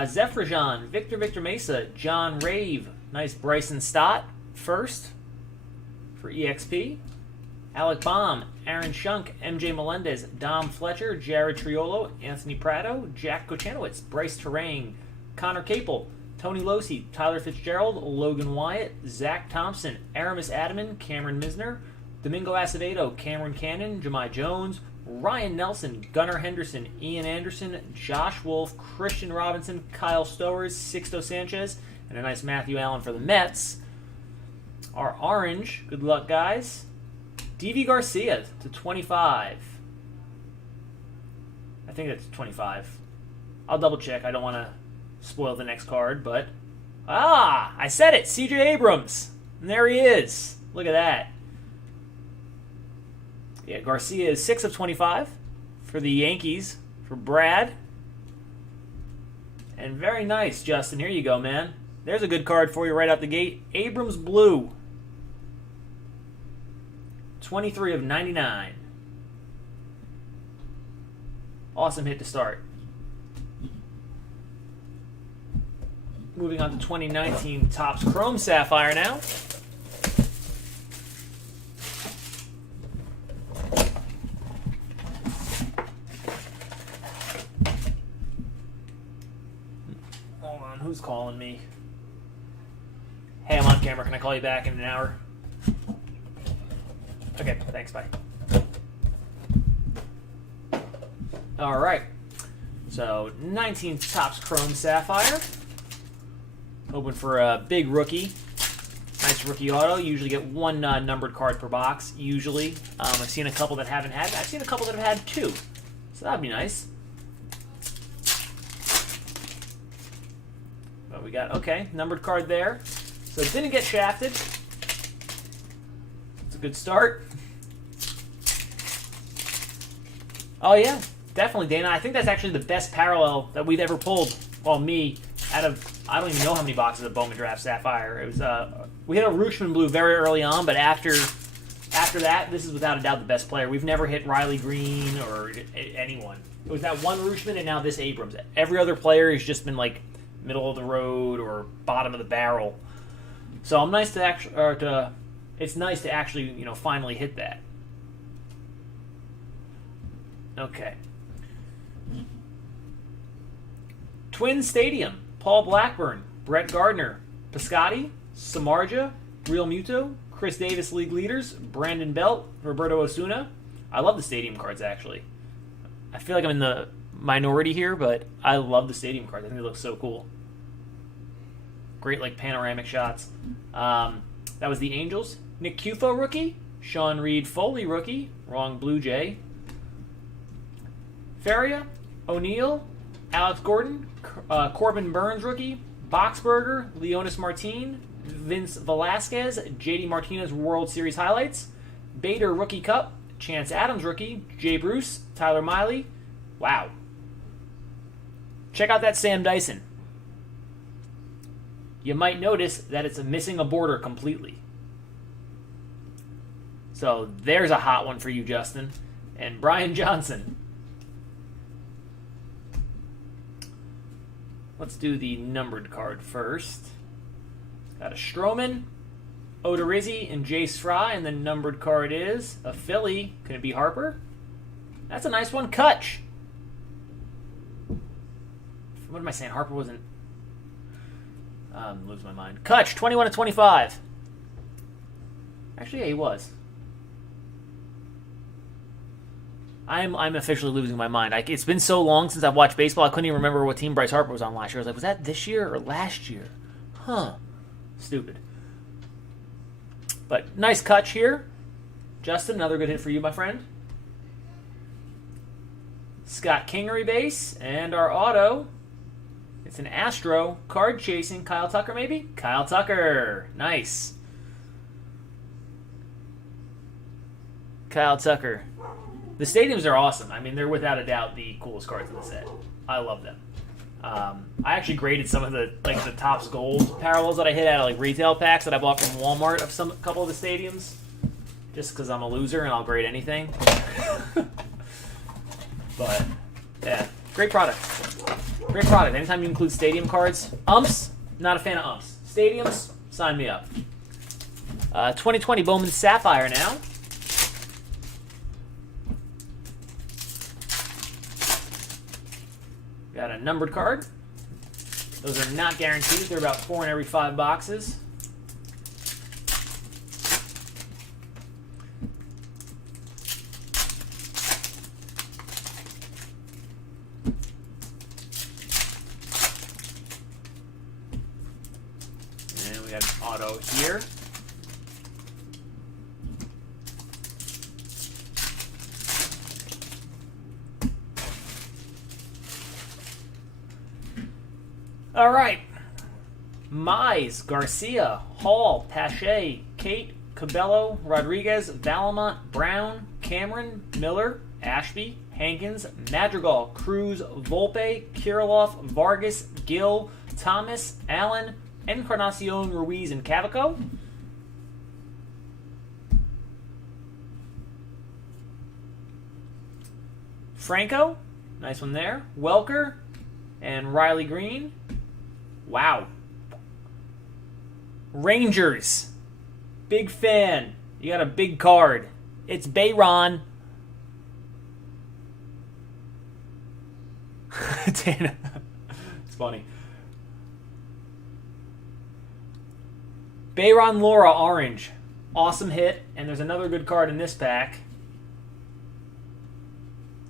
Zephrajan, Victor Mesa, John Rave, nice Bryson Stott first for EXP. Alec Baum, Aaron Shunk, MJ Melendez, Dom Fletcher, Jared Triolo, Anthony Prado, Jack Kochanowicz, Bryce Terang, Connor Capel, Tony Losi, Tyler Fitzgerald, Logan Wyatt, Zach Thompson, Aramis Adaman, Cameron Misner, Domingo Acevedo, Cameron Cannon, Jahmai Jones, Ryan Nelson, Gunnar Henderson, Ian Anderson, Josh Wolf, Christian Robinson, Kyle Stowers, Sixto Sanchez, and a nice Matthew Allen for the Mets. Our orange, good luck guys. D.V. Garcia to 25. I think that's 25. I'll double check. I don't want to spoil the next card, but... I said it! C.J. Abrams. And there he is. Look at that. Yeah, Garcia is 6 of 25 for the Yankees, for Brad. And very nice, Justin. Here you go, man. There's a good card for you right out the gate. Abrams Blue. 23 of 99. Awesome hit to start. Moving on to 2019 Topps Chrome Sapphire now. Hold on, who's calling me? Hey, I'm on camera. Can I call you back in an hour? Okay, thanks, bye. All right, so 19th Topps Chrome Sapphire. Hoping for a big rookie. Nice rookie auto. Usually get one numbered card per box, usually. I've seen a couple that haven't had. I've seen a couple that have had 2. So that'd be nice. But we got, okay, numbered card there. So it didn't get shafted. It's a good start. Oh yeah, definitely, Dana. I think that's actually the best parallel that we've ever pulled. Well, me, out of, I don't even know how many boxes of Bowman Draft Sapphire. It was we hit a Rooshman Blue very early on, but after that, this is without a doubt the best player. We've never hit Riley Green or anyone. It was that one Rooshman and now this Abrams. Every other player has just been like middle of the road or bottom of the barrel. So I'm nice to actually, it's nice to actually, finally hit that. Okay. Twin Stadium. Paul Blackburn, Brett Gardner, Piscotti, Samardzija, Real Muto, Chris Davis League Leaders, Brandon Belt, Roberto Osuna. I love the stadium cards, actually. I feel like I'm in the minority here, but I love the stadium cards. I think they look so cool. Great, panoramic shots. That was the Angels. Nick Cufo rookie. Sean Reed Foley rookie. Wrong Blue Jay. Feria, O'Neill, Alex Gordon, Corbin Burns rookie, Boxberger, Leonis Martin, Vince Velasquez, JD Martinez World Series highlights, Bader rookie cup, Chance Adams rookie, Jay Bruce, Tyler Miley. Wow. Check out that Sam Dyson. You might notice that it's missing a border completely. So there's a hot one for you, Justin. And Brian Johnson. Let's do the numbered card first. Got a Stroman, Odorizzi, and Jace Fry, and the numbered card is a Philly. Can it be Harper? That's a nice one. Kutch. What am I saying? Harper wasn't... I'm losing my mind. Kutch, 21 of 25. Actually, yeah, he was. I'm officially losing my mind. It's been so long since I've watched baseball, I couldn't even remember what team Bryce Harper was on last year. I was like, was that this year or last year? Huh. Stupid. But nice catch here. Justin, another good hit for you, my friend. Scott Kingery base. And our auto, it's an Astro card chasing. Kyle Tucker, maybe? Kyle Tucker. Nice. Kyle Tucker. The stadiums are awesome. I mean, they're without a doubt the coolest cards in the set. I love them. I actually graded some of the Topps Gold parallels that I hit out of retail packs that I bought from Walmart of a couple of the stadiums, just because I'm a loser and I'll grade anything. But yeah, great product. Great product. Anytime you include stadium cards, umps, not a fan of umps. Stadiums, sign me up. 2020 Bowman Sapphire now. Got a numbered card. Those are not guaranteed. They're about 4 in every 5 boxes. And we got an auto here. All right. Mize, Garcia, Hall, Pache, Kate, Cabello, Rodriguez, Valamont, Brown, Cameron, Miller, Ashby, Hankins, Madrigal, Cruz, Volpe, Kirilloff, Vargas, Gill, Thomas, Allen, Encarnacion, Ruiz, and Cavaco. Franco, nice one there. Welker and Riley Green. Wow. Rangers. Big fan. You got a big card. It's Bayron. Dana. It's funny. Bayron Laura orange. Awesome hit. And there's another good card in this pack.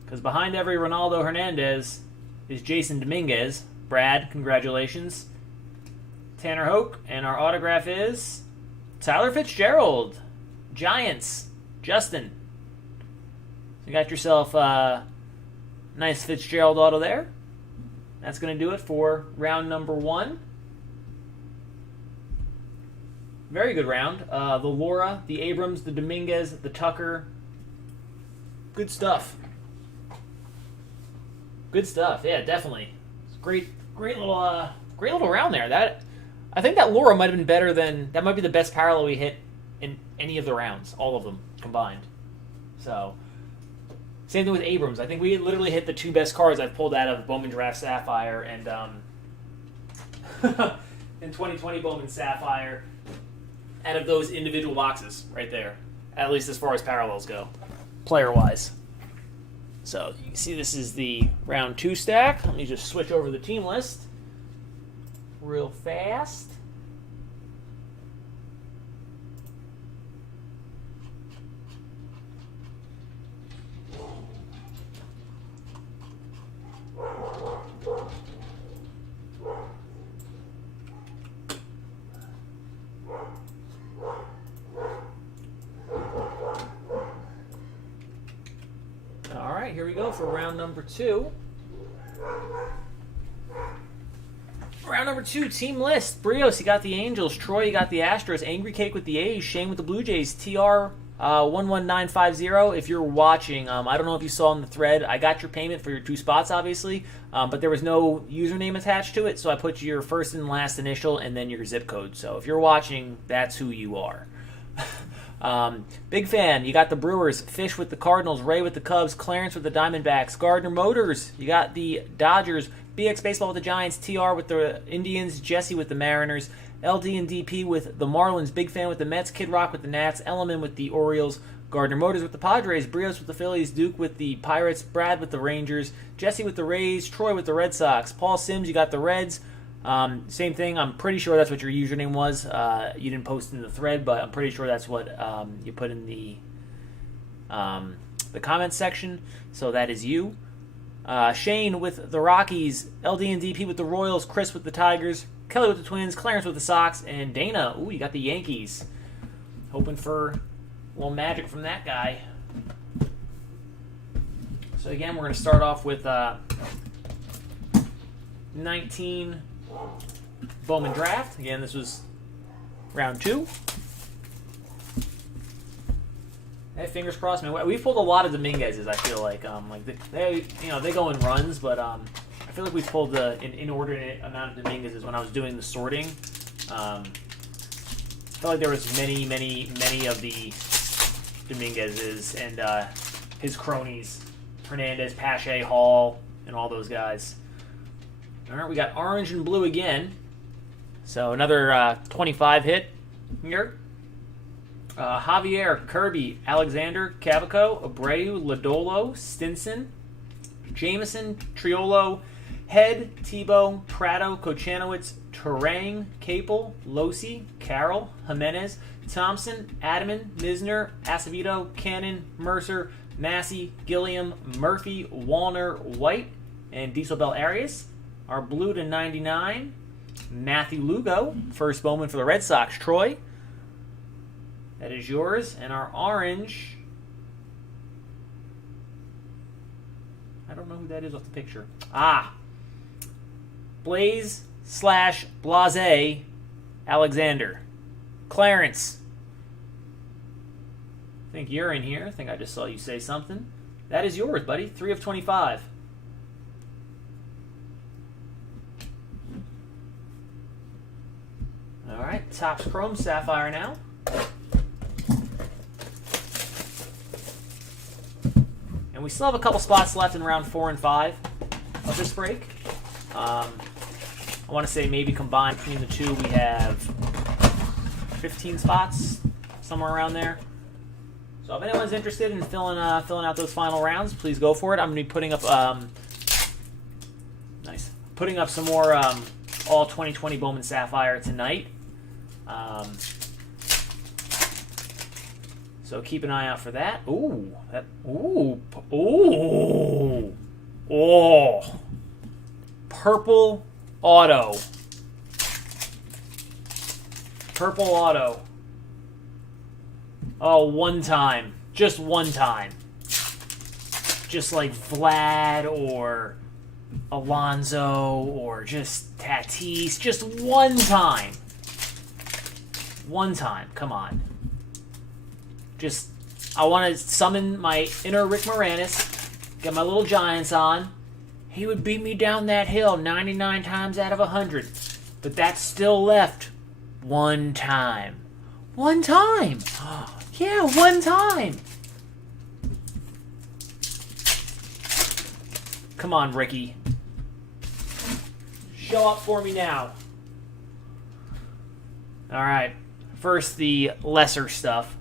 Because behind every Ronaldo Hernandez is Jason Dominguez. Brad, congratulations. Tanner Hoke, and our autograph is Tyler Fitzgerald. Giants. Justin. You got yourself a nice Fitzgerald auto there. That's going to do it for round number 1. Very good round. The Laura, the Abrams, the Dominguez, the Tucker. Good stuff. Good stuff. Yeah, definitely. It's great little round there. I think that Laura might have been better than... That might be the best parallel we hit in any of the rounds. All of them combined. So, same thing with Abrams. I think we literally hit the 2 best cards I've pulled out of Bowman Draft Sapphire and in 2020 Bowman Sapphire out of those individual boxes right there. At least as far as parallels go, player-wise. So, you can see this is the round 2 stack. Let me just switch over the team list real fast. All right, here we go for round number 2. Round number 2, team list. Brios, you got the Angels. Troy, you got the Astros. Angry Cake with the A's. Shane with the Blue Jays. TR 11950. If you're watching, I don't know if you saw in the thread, I got your payment for your 2 spots, obviously, but there was no username attached to it, so I put your first and last initial and then your zip code. So if you're watching, that's who you are. Big fan. You got the Brewers. Fish with the Cardinals. Ray with the Cubs. Clarence with the Diamondbacks. Gardner Motors. You got the Dodgers. BX Baseball with the Giants. TR with the Indians. Jesse with the Mariners. LD and DP with the Marlins. Big fan with the Mets. Kid Rock with the Nats. Elliman with the Orioles. Gardner Motors with the Padres. Brios with the Phillies. Duke with the Pirates. Brad with the Rangers. Jesse with the Rays. Troy with the Red Sox. Paul Sims, you got the Reds. Same thing. I'm pretty sure that's what your username was. You didn't post in the thread, but I'm pretty sure that's what you put in the comments section. So that is you. Shane with the Rockies. LD and DP with the Royals. Chris with the Tigers. Kelly with the Twins. Clarence with the Sox. And Dana, ooh, you got the Yankees. Hoping for a little magic from that guy. So again, we're going to start off with 19 Bowman Draft. Again, this was round 2. Hey, fingers crossed, man. We've pulled a lot of Dominguez's. I feel like, they go in runs, but I feel like we pulled an inordinate amount of Dominguez's when I was doing the sorting. I feel like there was many of the Dominguez's and his cronies, Hernandez, Pache, Hall, and all those guys. All right, we got orange and blue again. So another 25 hit here. Javier, Kirby, Alexander, Cavaco, Abreu, Lodolo, Stinson, Jameson, Triolo, Head, Tebow, Prado, Kochanowicz, Terang, Capel, Losi, Carroll, Jimenez, Thompson, Adaman, Misner, Acevedo, Cannon, Mercer, Massey, Gilliam, Murphy, Wallner, White, and Dieselbell Arias. Our blue to 99, Matthew Lugo, first Bowman for the Red Sox, Troy. That is yours. And our orange, I don't know who that is off the picture. Blaze/Blase Alexander. Clarence. I think you're in here. I think I just saw you say something. That is yours, buddy. 3 of 25. All right, Topps Chrome Sapphire now. And we still have a couple spots left in round 4 and 5 of this break. I want to say maybe combined between the two we have 15 spots, somewhere around there. So if anyone's interested in filling out those final rounds, please go for it. I'm going to be putting up some more all 2020 Bowman Sapphire tonight. So keep an eye out for that. Ooh. Purple auto. Oh, one time. Just one time. Just like Vlad or Alonso or just Tatis. Just one time. One time. Come on. I want to summon my inner Rick Moranis, get my little Giants on. He would beat me down that hill 99 times out of 100. But that's still left one time. One time! Yeah, one time! Come on, Ricky. Show up for me now. Alright, first the lesser stuff.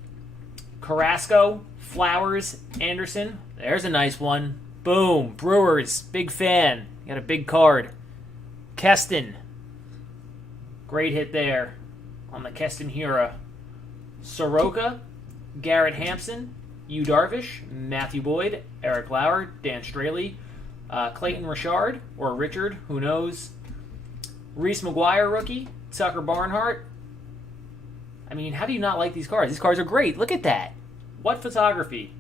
Carrasco, Flowers, Anderson. There's a nice one. Boom. Brewers. Big fan. Got a big card. Keston. Great hit there on the Keston Hura. Soroka, Garrett Hampson, Yu Darvish, Matthew Boyd, Eric Lauer, Dan Straley, Clayton Richard, or Richard, who knows. Reese McGuire rookie, Tucker Barnhart. I mean, how do you not like these cards? These cards are great. Look at that. What photography?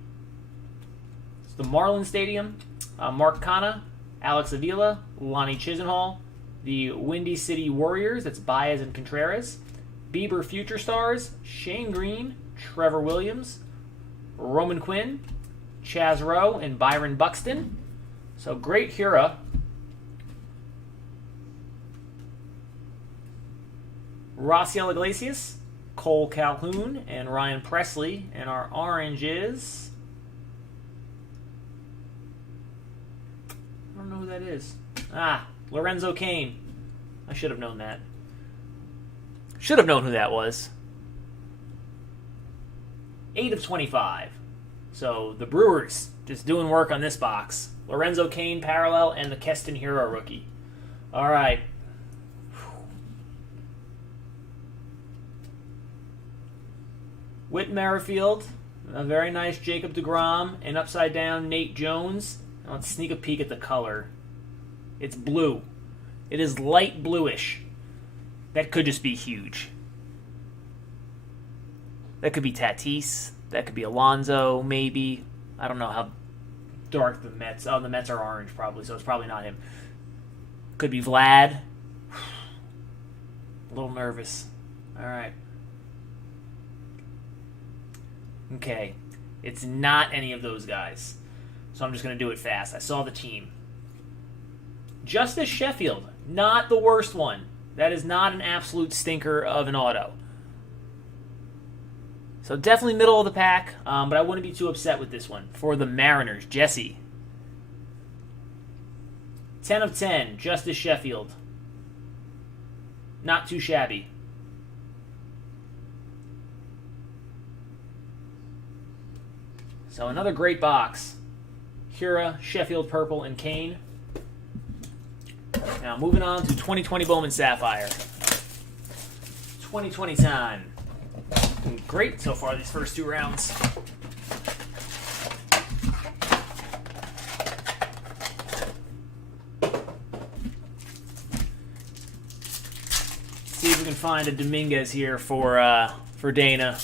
It's the Marlins Stadium. Mark Canha, Alex Avila, Lonnie Chisenhall. The Windy City Warriors. That's Baez and Contreras. Bieber Future Stars. Shane Green, Trevor Williams, Roman Quinn, Chaz Rowe, and Byron Buxton. So great Hura. Raciel Iglesias, Cole Calhoun, and Ryan Presley. And our orange is... I don't know who that is. Lorenzo Cain. I should have known that. Should have known who that was. 8 of 25. So the Brewers just doing work on this box. Lorenzo Cain parallel and the Keston Hura rookie. All right. Whit Merrifield, a very nice Jacob deGrom, and upside down Nate Jones. Now let's sneak a peek at the color. It's blue. It is light bluish. That could just be huge. That could be Tatis. That could be Alonso, maybe. I don't know how dark the Mets... Oh, the Mets are orange, probably, so it's probably not him. Could be Vlad. A little nervous. All right. Okay. It's not any of those guys. So I'm just going to do it fast. I saw the team. Justice Sheffield, not the worst one. That is not an absolute stinker of an auto. So definitely middle of the pack, but I wouldn't be too upset with this one. For the Mariners, Jesse. 10 of 10, Justice Sheffield. Not too shabby. So another great box. Hura, Sheffield Purple, and Kane. Now moving on to 2020 Bowman Sapphire. 2020 time. Doing great so far these first two rounds. See if we can find a Dominguez here for Dana.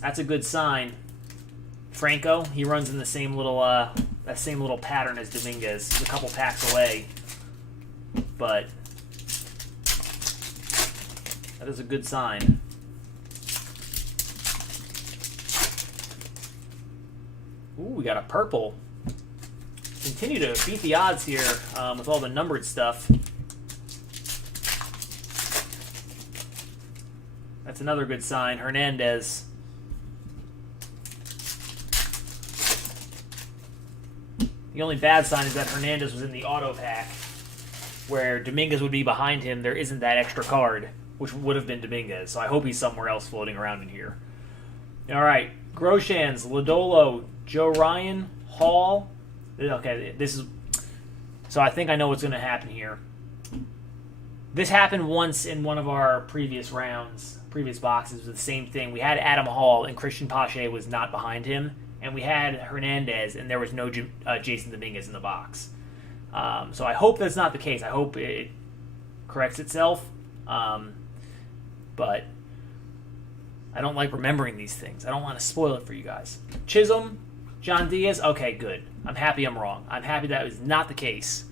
That's a good sign. Franco, he runs in the same little that same little pattern as Dominguez. He's a couple packs away, but that is a good sign. Ooh, we got a purple. Continue to beat the odds here with all the numbered stuff. That's another good sign. Hernandez. The only bad sign is that Hernandez was in the auto pack, where Dominguez would be behind him. There isn't that extra card, which would have been Dominguez. So I hope he's somewhere else floating around in here. All right, Groshans, Lodolo, Joe Ryan, Hall. Okay, this is... So I think I know what's going to happen here. This happened once in one of our previous rounds, previous boxes, with the same thing. We had Adam Hall, and Christian Pache was not behind him. And we had Hernandez, and there was no Jason Dominguez in the box. So I hope that's not the case. I hope it corrects itself. But I don't like remembering these things. I don't want to spoil it for you guys. Chisholm, John Diaz. Okay, good. I'm happy I'm wrong. I'm happy that was not the case.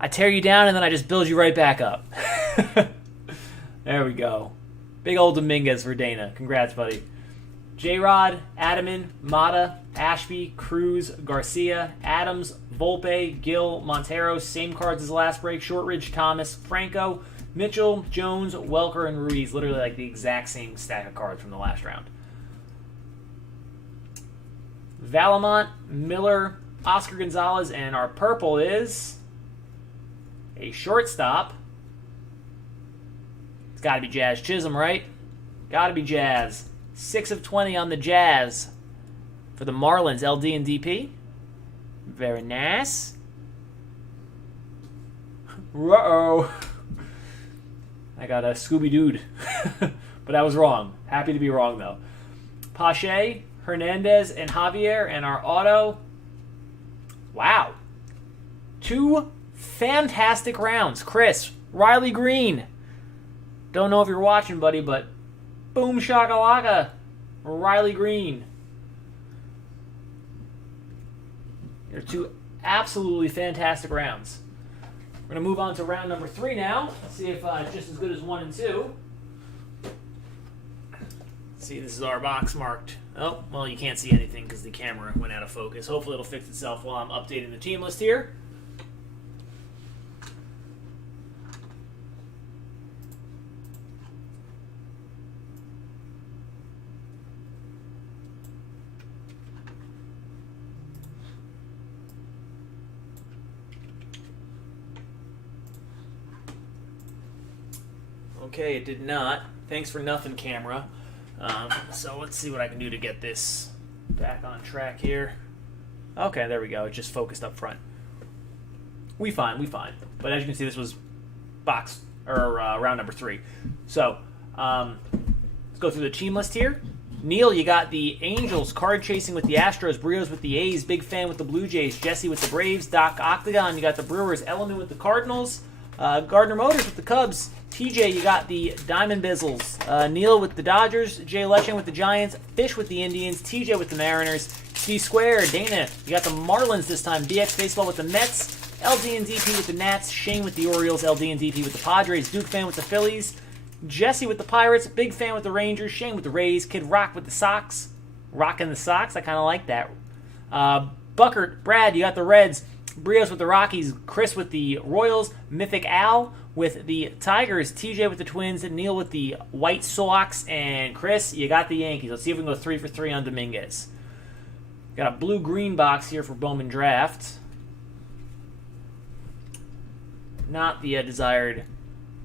I tear you down, and then I just build you right back up. There we go. Big old Dominguez for Dana. Congrats, buddy. J-Rod, Adaman, Mata, Ashby, Cruz, Garcia, Adams, Volpe, Gill, Montero, same cards as last break, Shortridge, Thomas, Franco, Mitchell, Jones, Welker, and Ruiz. Literally like the exact same stack of cards from the last round. Valamont, Miller, Oscar Gonzalez, and our purple is a shortstop. It's got to be Jazz Chisholm, right? Got to be Jazz. 6 of 20 on the Jazz for the Marlins, LD and DP. Very nice. Uh-oh. I got a Scooby-Dooed. But I was wrong. Happy to be wrong, though. Pache, Hernandez, and Javier, and our auto. Wow. 2 fantastic rounds. Chris, Riley Green. Don't know if you're watching, buddy, but boom shakalaka, Riley Green. They're 2 absolutely fantastic rounds. We're going to move on to round number 3 now. Let's see if just as good as 1 and 2. Let's see, this is our box marked. Oh, well, you can't see anything because the camera went out of focus. Hopefully it'll fix itself while I'm updating the team list here. Okay, it did not. Thanks for nothing, camera. So let's see what I can do to get this back on track here. Okay, there we go. It just focused up front. We fine. But as you can see, this was round number 3. So let's go through the team list here. Neil, you got the Angels card chasing with the Astros, Brios with the A's, Big Fan with the Blue Jays, Jesse with the Braves, Doc Octagon, you got the Brewers, Elliman with the Cardinals, Gardner Motors with the Cubs, TJ, you got the Diamond Bizzles, Neil with the Dodgers, Jay Leching with the Giants, Fish with the Indians, TJ with the Mariners, C Square, Dana, you got the Marlins this time, BX Baseball with the Mets, LD and DP with the Nats, Shane with the Orioles, LD and DP with the Padres, Duke Fan with the Phillies, Jesse with the Pirates, Big Fan with the Rangers, Shane with the Rays, Kid Rock with the Sox, rocking the Sox, I kind of like that. Buckert, Brad, you got the Reds. Brios with the Rockies. Chris with the Royals. Mythic Al with the Tigers. TJ with the Twins. Neil with the White Sox. And Chris, you got the Yankees. Let's see if we can go 3 for 3 on Dominguez. Got a blue-green box here for Bowman Draft. Not the desired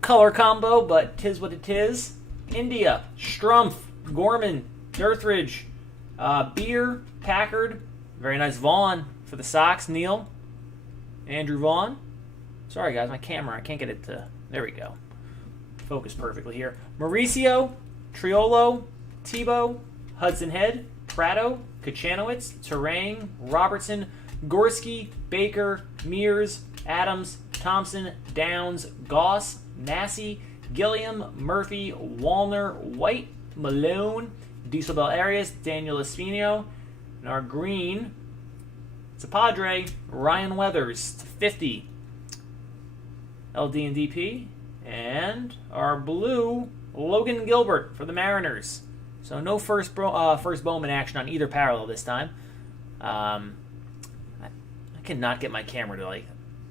color combo, but 'tis what it is. India, Strumpf, Gorman, Dirthridge, Beer, Packard. Very nice Vaughn for the Sox. Neil, Andrew Vaughn. Sorry, guys, my camera, I can't get it to... There we go. Focus perfectly here. Mauricio, Triolo, Tebow, Hudson Head, Prado, Kachanowicz, Terang, Robertson, Gorski, Baker, Mears, Adams, Thompson, Downs, Goss, Massey, Gilliam, Murphy, Wallner, White, Malone, Dieselbell Arias, Daniel Espino, and our green, it's a Padre, Ryan Weathers, to 50, LD and DP, and our blue, Logan Gilbert for the Mariners. So no first Bowman action on either parallel this time. I cannot get my camera to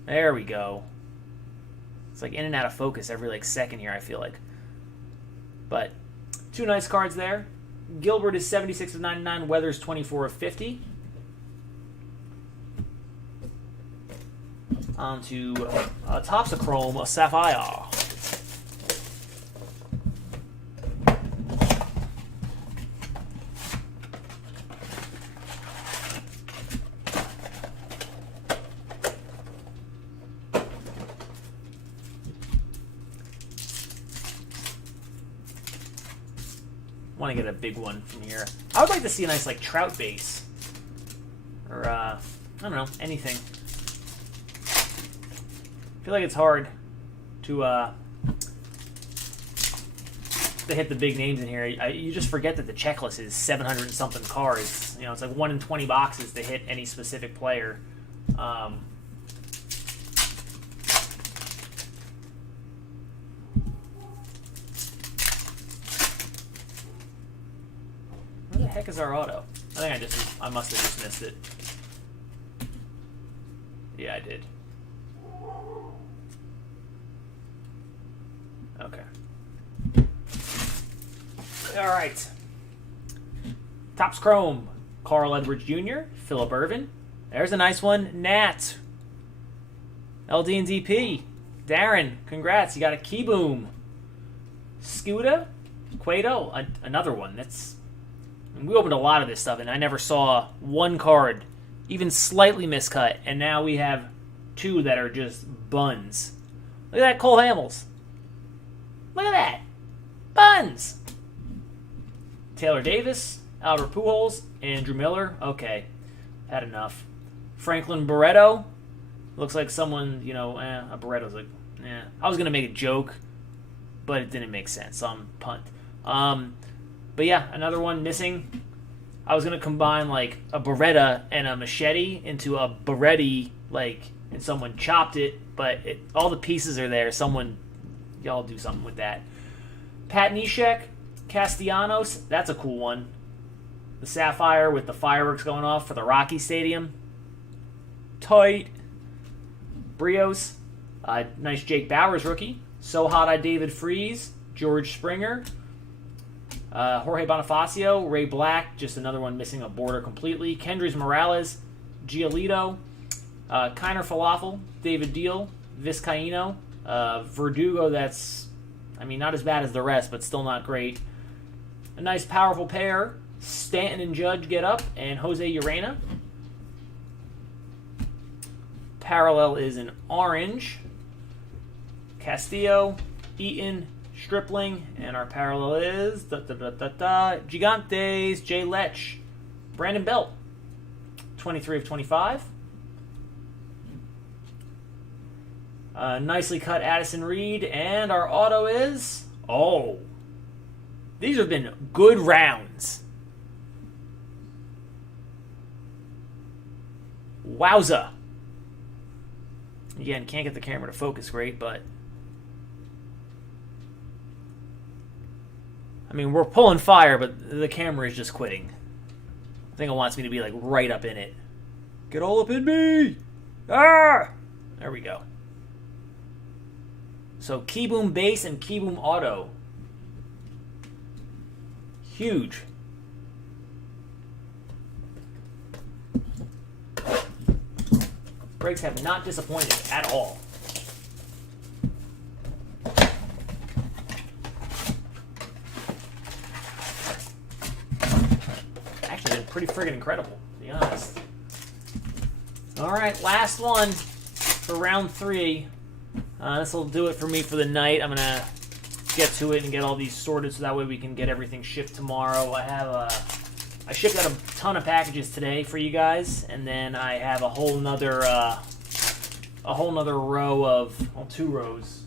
there we go. It's like in and out of focus every second here, I feel like. But 2 nice cards there. Gilbert is 76 of 99, Weathers 24 of 50. On to Topps of Chrome Sapphire. Want to get a big one from here. I would like to see a nice trout base, or I don't know, anything. I feel like it's hard to hit the big names in here. You just forget that the checklist is 700 and something cards. You know, it's like 1 in 20 boxes to hit any specific player. Where the heck is our auto? I think I must have just missed it. Yeah, I did. Okay. All right. Topps Chrome, Carl Edwards Jr., Phillip Ervin. There's a nice one. Nat. LD and DP. Darren, congrats. You got a Key Boom. Scuda. Cueto, another one. We opened a lot of this stuff, and I never saw one card even slightly miscut, and now we have 2 that are just buns. Look at that, Cole Hamels. Look at that. Buns. Taylor Davis, Albert Pujols, Andrew Miller. Okay, had enough. Franklin Barreto. Looks like someone, a Barreto's I was going to make a joke, but it didn't make sense, so I'm punt. But yeah, another one missing. I was going to combine a Beretta and a machete into a Beretti, and someone chopped it, but all the pieces are there. Y'all do something with that. Pat Neshek, Castellanos, that's a cool one. The Sapphire with the fireworks going off for the Rocky Stadium. Tight. Brios, nice Jake Bowers rookie. So Hot I David Freese, George Springer. Jorge Bonifacio, Ray Black, just another one missing a border completely. Kendrys Morales, Giolito, Kiner Falafel, David Deal, Vizcaíno, Verdugo, that's, not as bad as the rest, but still not great. A nice powerful pair, Stanton and Judge get up, and Jose Urena. Parallel is an orange. Castillo, Eaton, Stripling, and our parallel is Gigantes, Jay Lech, Brandon Belt, 23 of 25. Nicely cut Addison Reed, and our auto is these have been good rounds. Wowza. Again, can't get the camera to focus great, but we're pulling fire, but the camera is just quitting. I think it wants me to be right up in it. Get all up in me! Ah! There we go. So key boom bass and key boom auto. Huge. Brakes have not disappointed at all. Actually been pretty friggin' incredible, to be honest. Alright, last one for round 3. This will do it for me for the night. I'm going to get to it and get all these sorted so that way we can get everything shipped tomorrow. I shipped out a ton of packages today for you guys, and then I have a whole nother row of, well, 2 rows,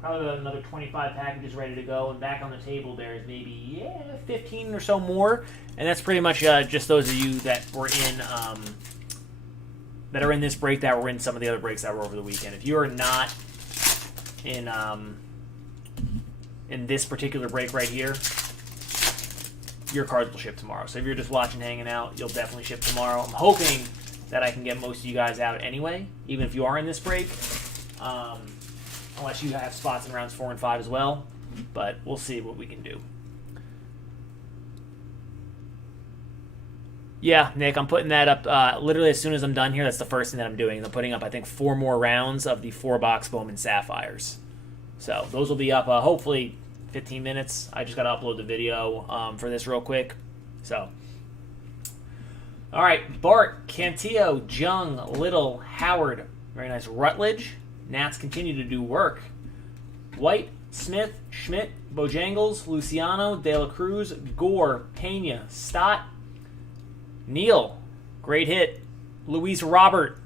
probably about another 25 packages ready to go, and back on the table there's maybe 15 or so more, and that's pretty much just those of you that were in that are in this break that were in some of the other breaks that were over the weekend. If you are not in this particular break right here, your cards will ship tomorrow. So if you're just watching, hanging out, you'll definitely ship tomorrow. I'm hoping that I can get most of you guys out anyway, even if you are in this break, unless you have spots in rounds 4 and 5 as well. But we'll see what we can do. Yeah, Nick, I'm putting that up literally as soon as I'm done here. That's the first thing that I'm doing. I'm putting up, I think, 4 more rounds of the 4-box Bowman Sapphires. So those will be up hopefully 15 minutes. I just got to upload the video for this real quick. So, all right, Bart, Cantillo, Jung, Little, Howard, very nice. Rutledge, Nats continue to do work. White, Smith, Schmidt, Bojangles, Luciano, De La Cruz, Gore, Pena, Stott, Neal, great hit. Luis Robert,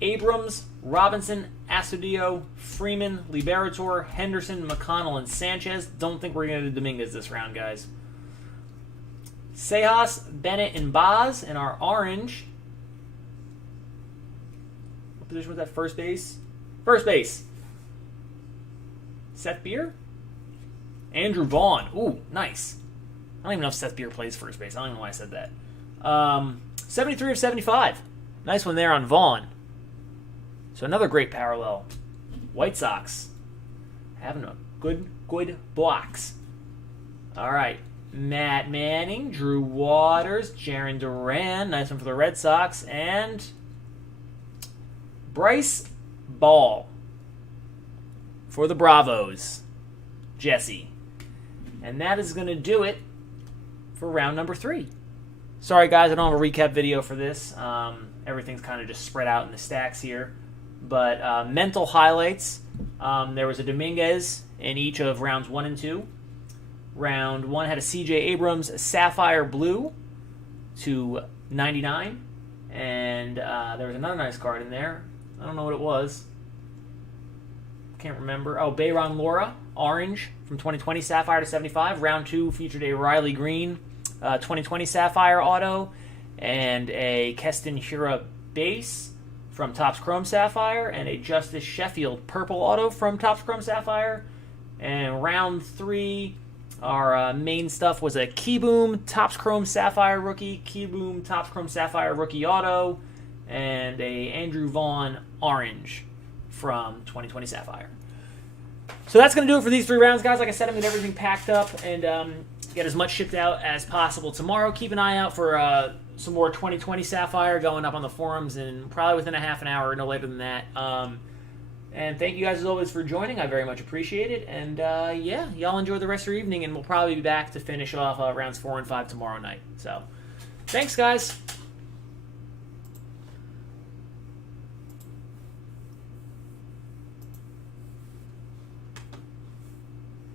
Abrams, Robinson, Astudillo, Freeman, Liberator, Henderson, McConnell, and Sanchez. Don't think we're going to do Dominguez this round, guys. Sejas, Bennett, and Baz in our orange. What position was that? First base? First base. Seth Beer? Andrew Vaughn. Ooh, nice. I don't even know if Seth Beer plays first base. I don't even know why I said that. 73 of 75. Nice one there on Vaughn. So another great parallel. White Sox having a good blocks. All right. Matt Manning, Drew Waters, Jaron Duran. Nice one for the Red Sox. And Bryce Ball for the Bravos. Jesse. And that is going to do it for round number 3. Sorry, guys, I don't have a recap video for this. Everything's kind of just spread out in the stacks here. But mental highlights, there was a Dominguez in each of rounds 1 and 2. Round 1 had a C.J. Abrams Sapphire Blue to 99. And there was another nice card in there. I don't know what it was. Can't remember. Oh, Bayron Lora, Orange from 2020 Sapphire to 75. Round 2 featured a Riley Green 2020 Sapphire Auto and a Keston Hura Base from Topps Chrome Sapphire, and a Justice Sheffield Purple Auto from Topps Chrome Sapphire. And round 3, our main stuff was a Keyboom Topps Chrome Sapphire Rookie, Keyboom Topps Chrome Sapphire Rookie Auto, and a Andrew Vaughn Orange from 2020 Sapphire. So that's going to do it for these 3 rounds, guys. Like I said, I'm going to get everything packed up and get as much shipped out as possible tomorrow. Keep an eye out for some more 2020 Sapphire going up on the forums, and probably within a half an hour, no later than that. And thank you guys as always for joining. I very much appreciate it. And yeah, y'all enjoy the rest of your evening, and we'll probably be back to finish off rounds 4 and 5 tomorrow night. So thanks, guys.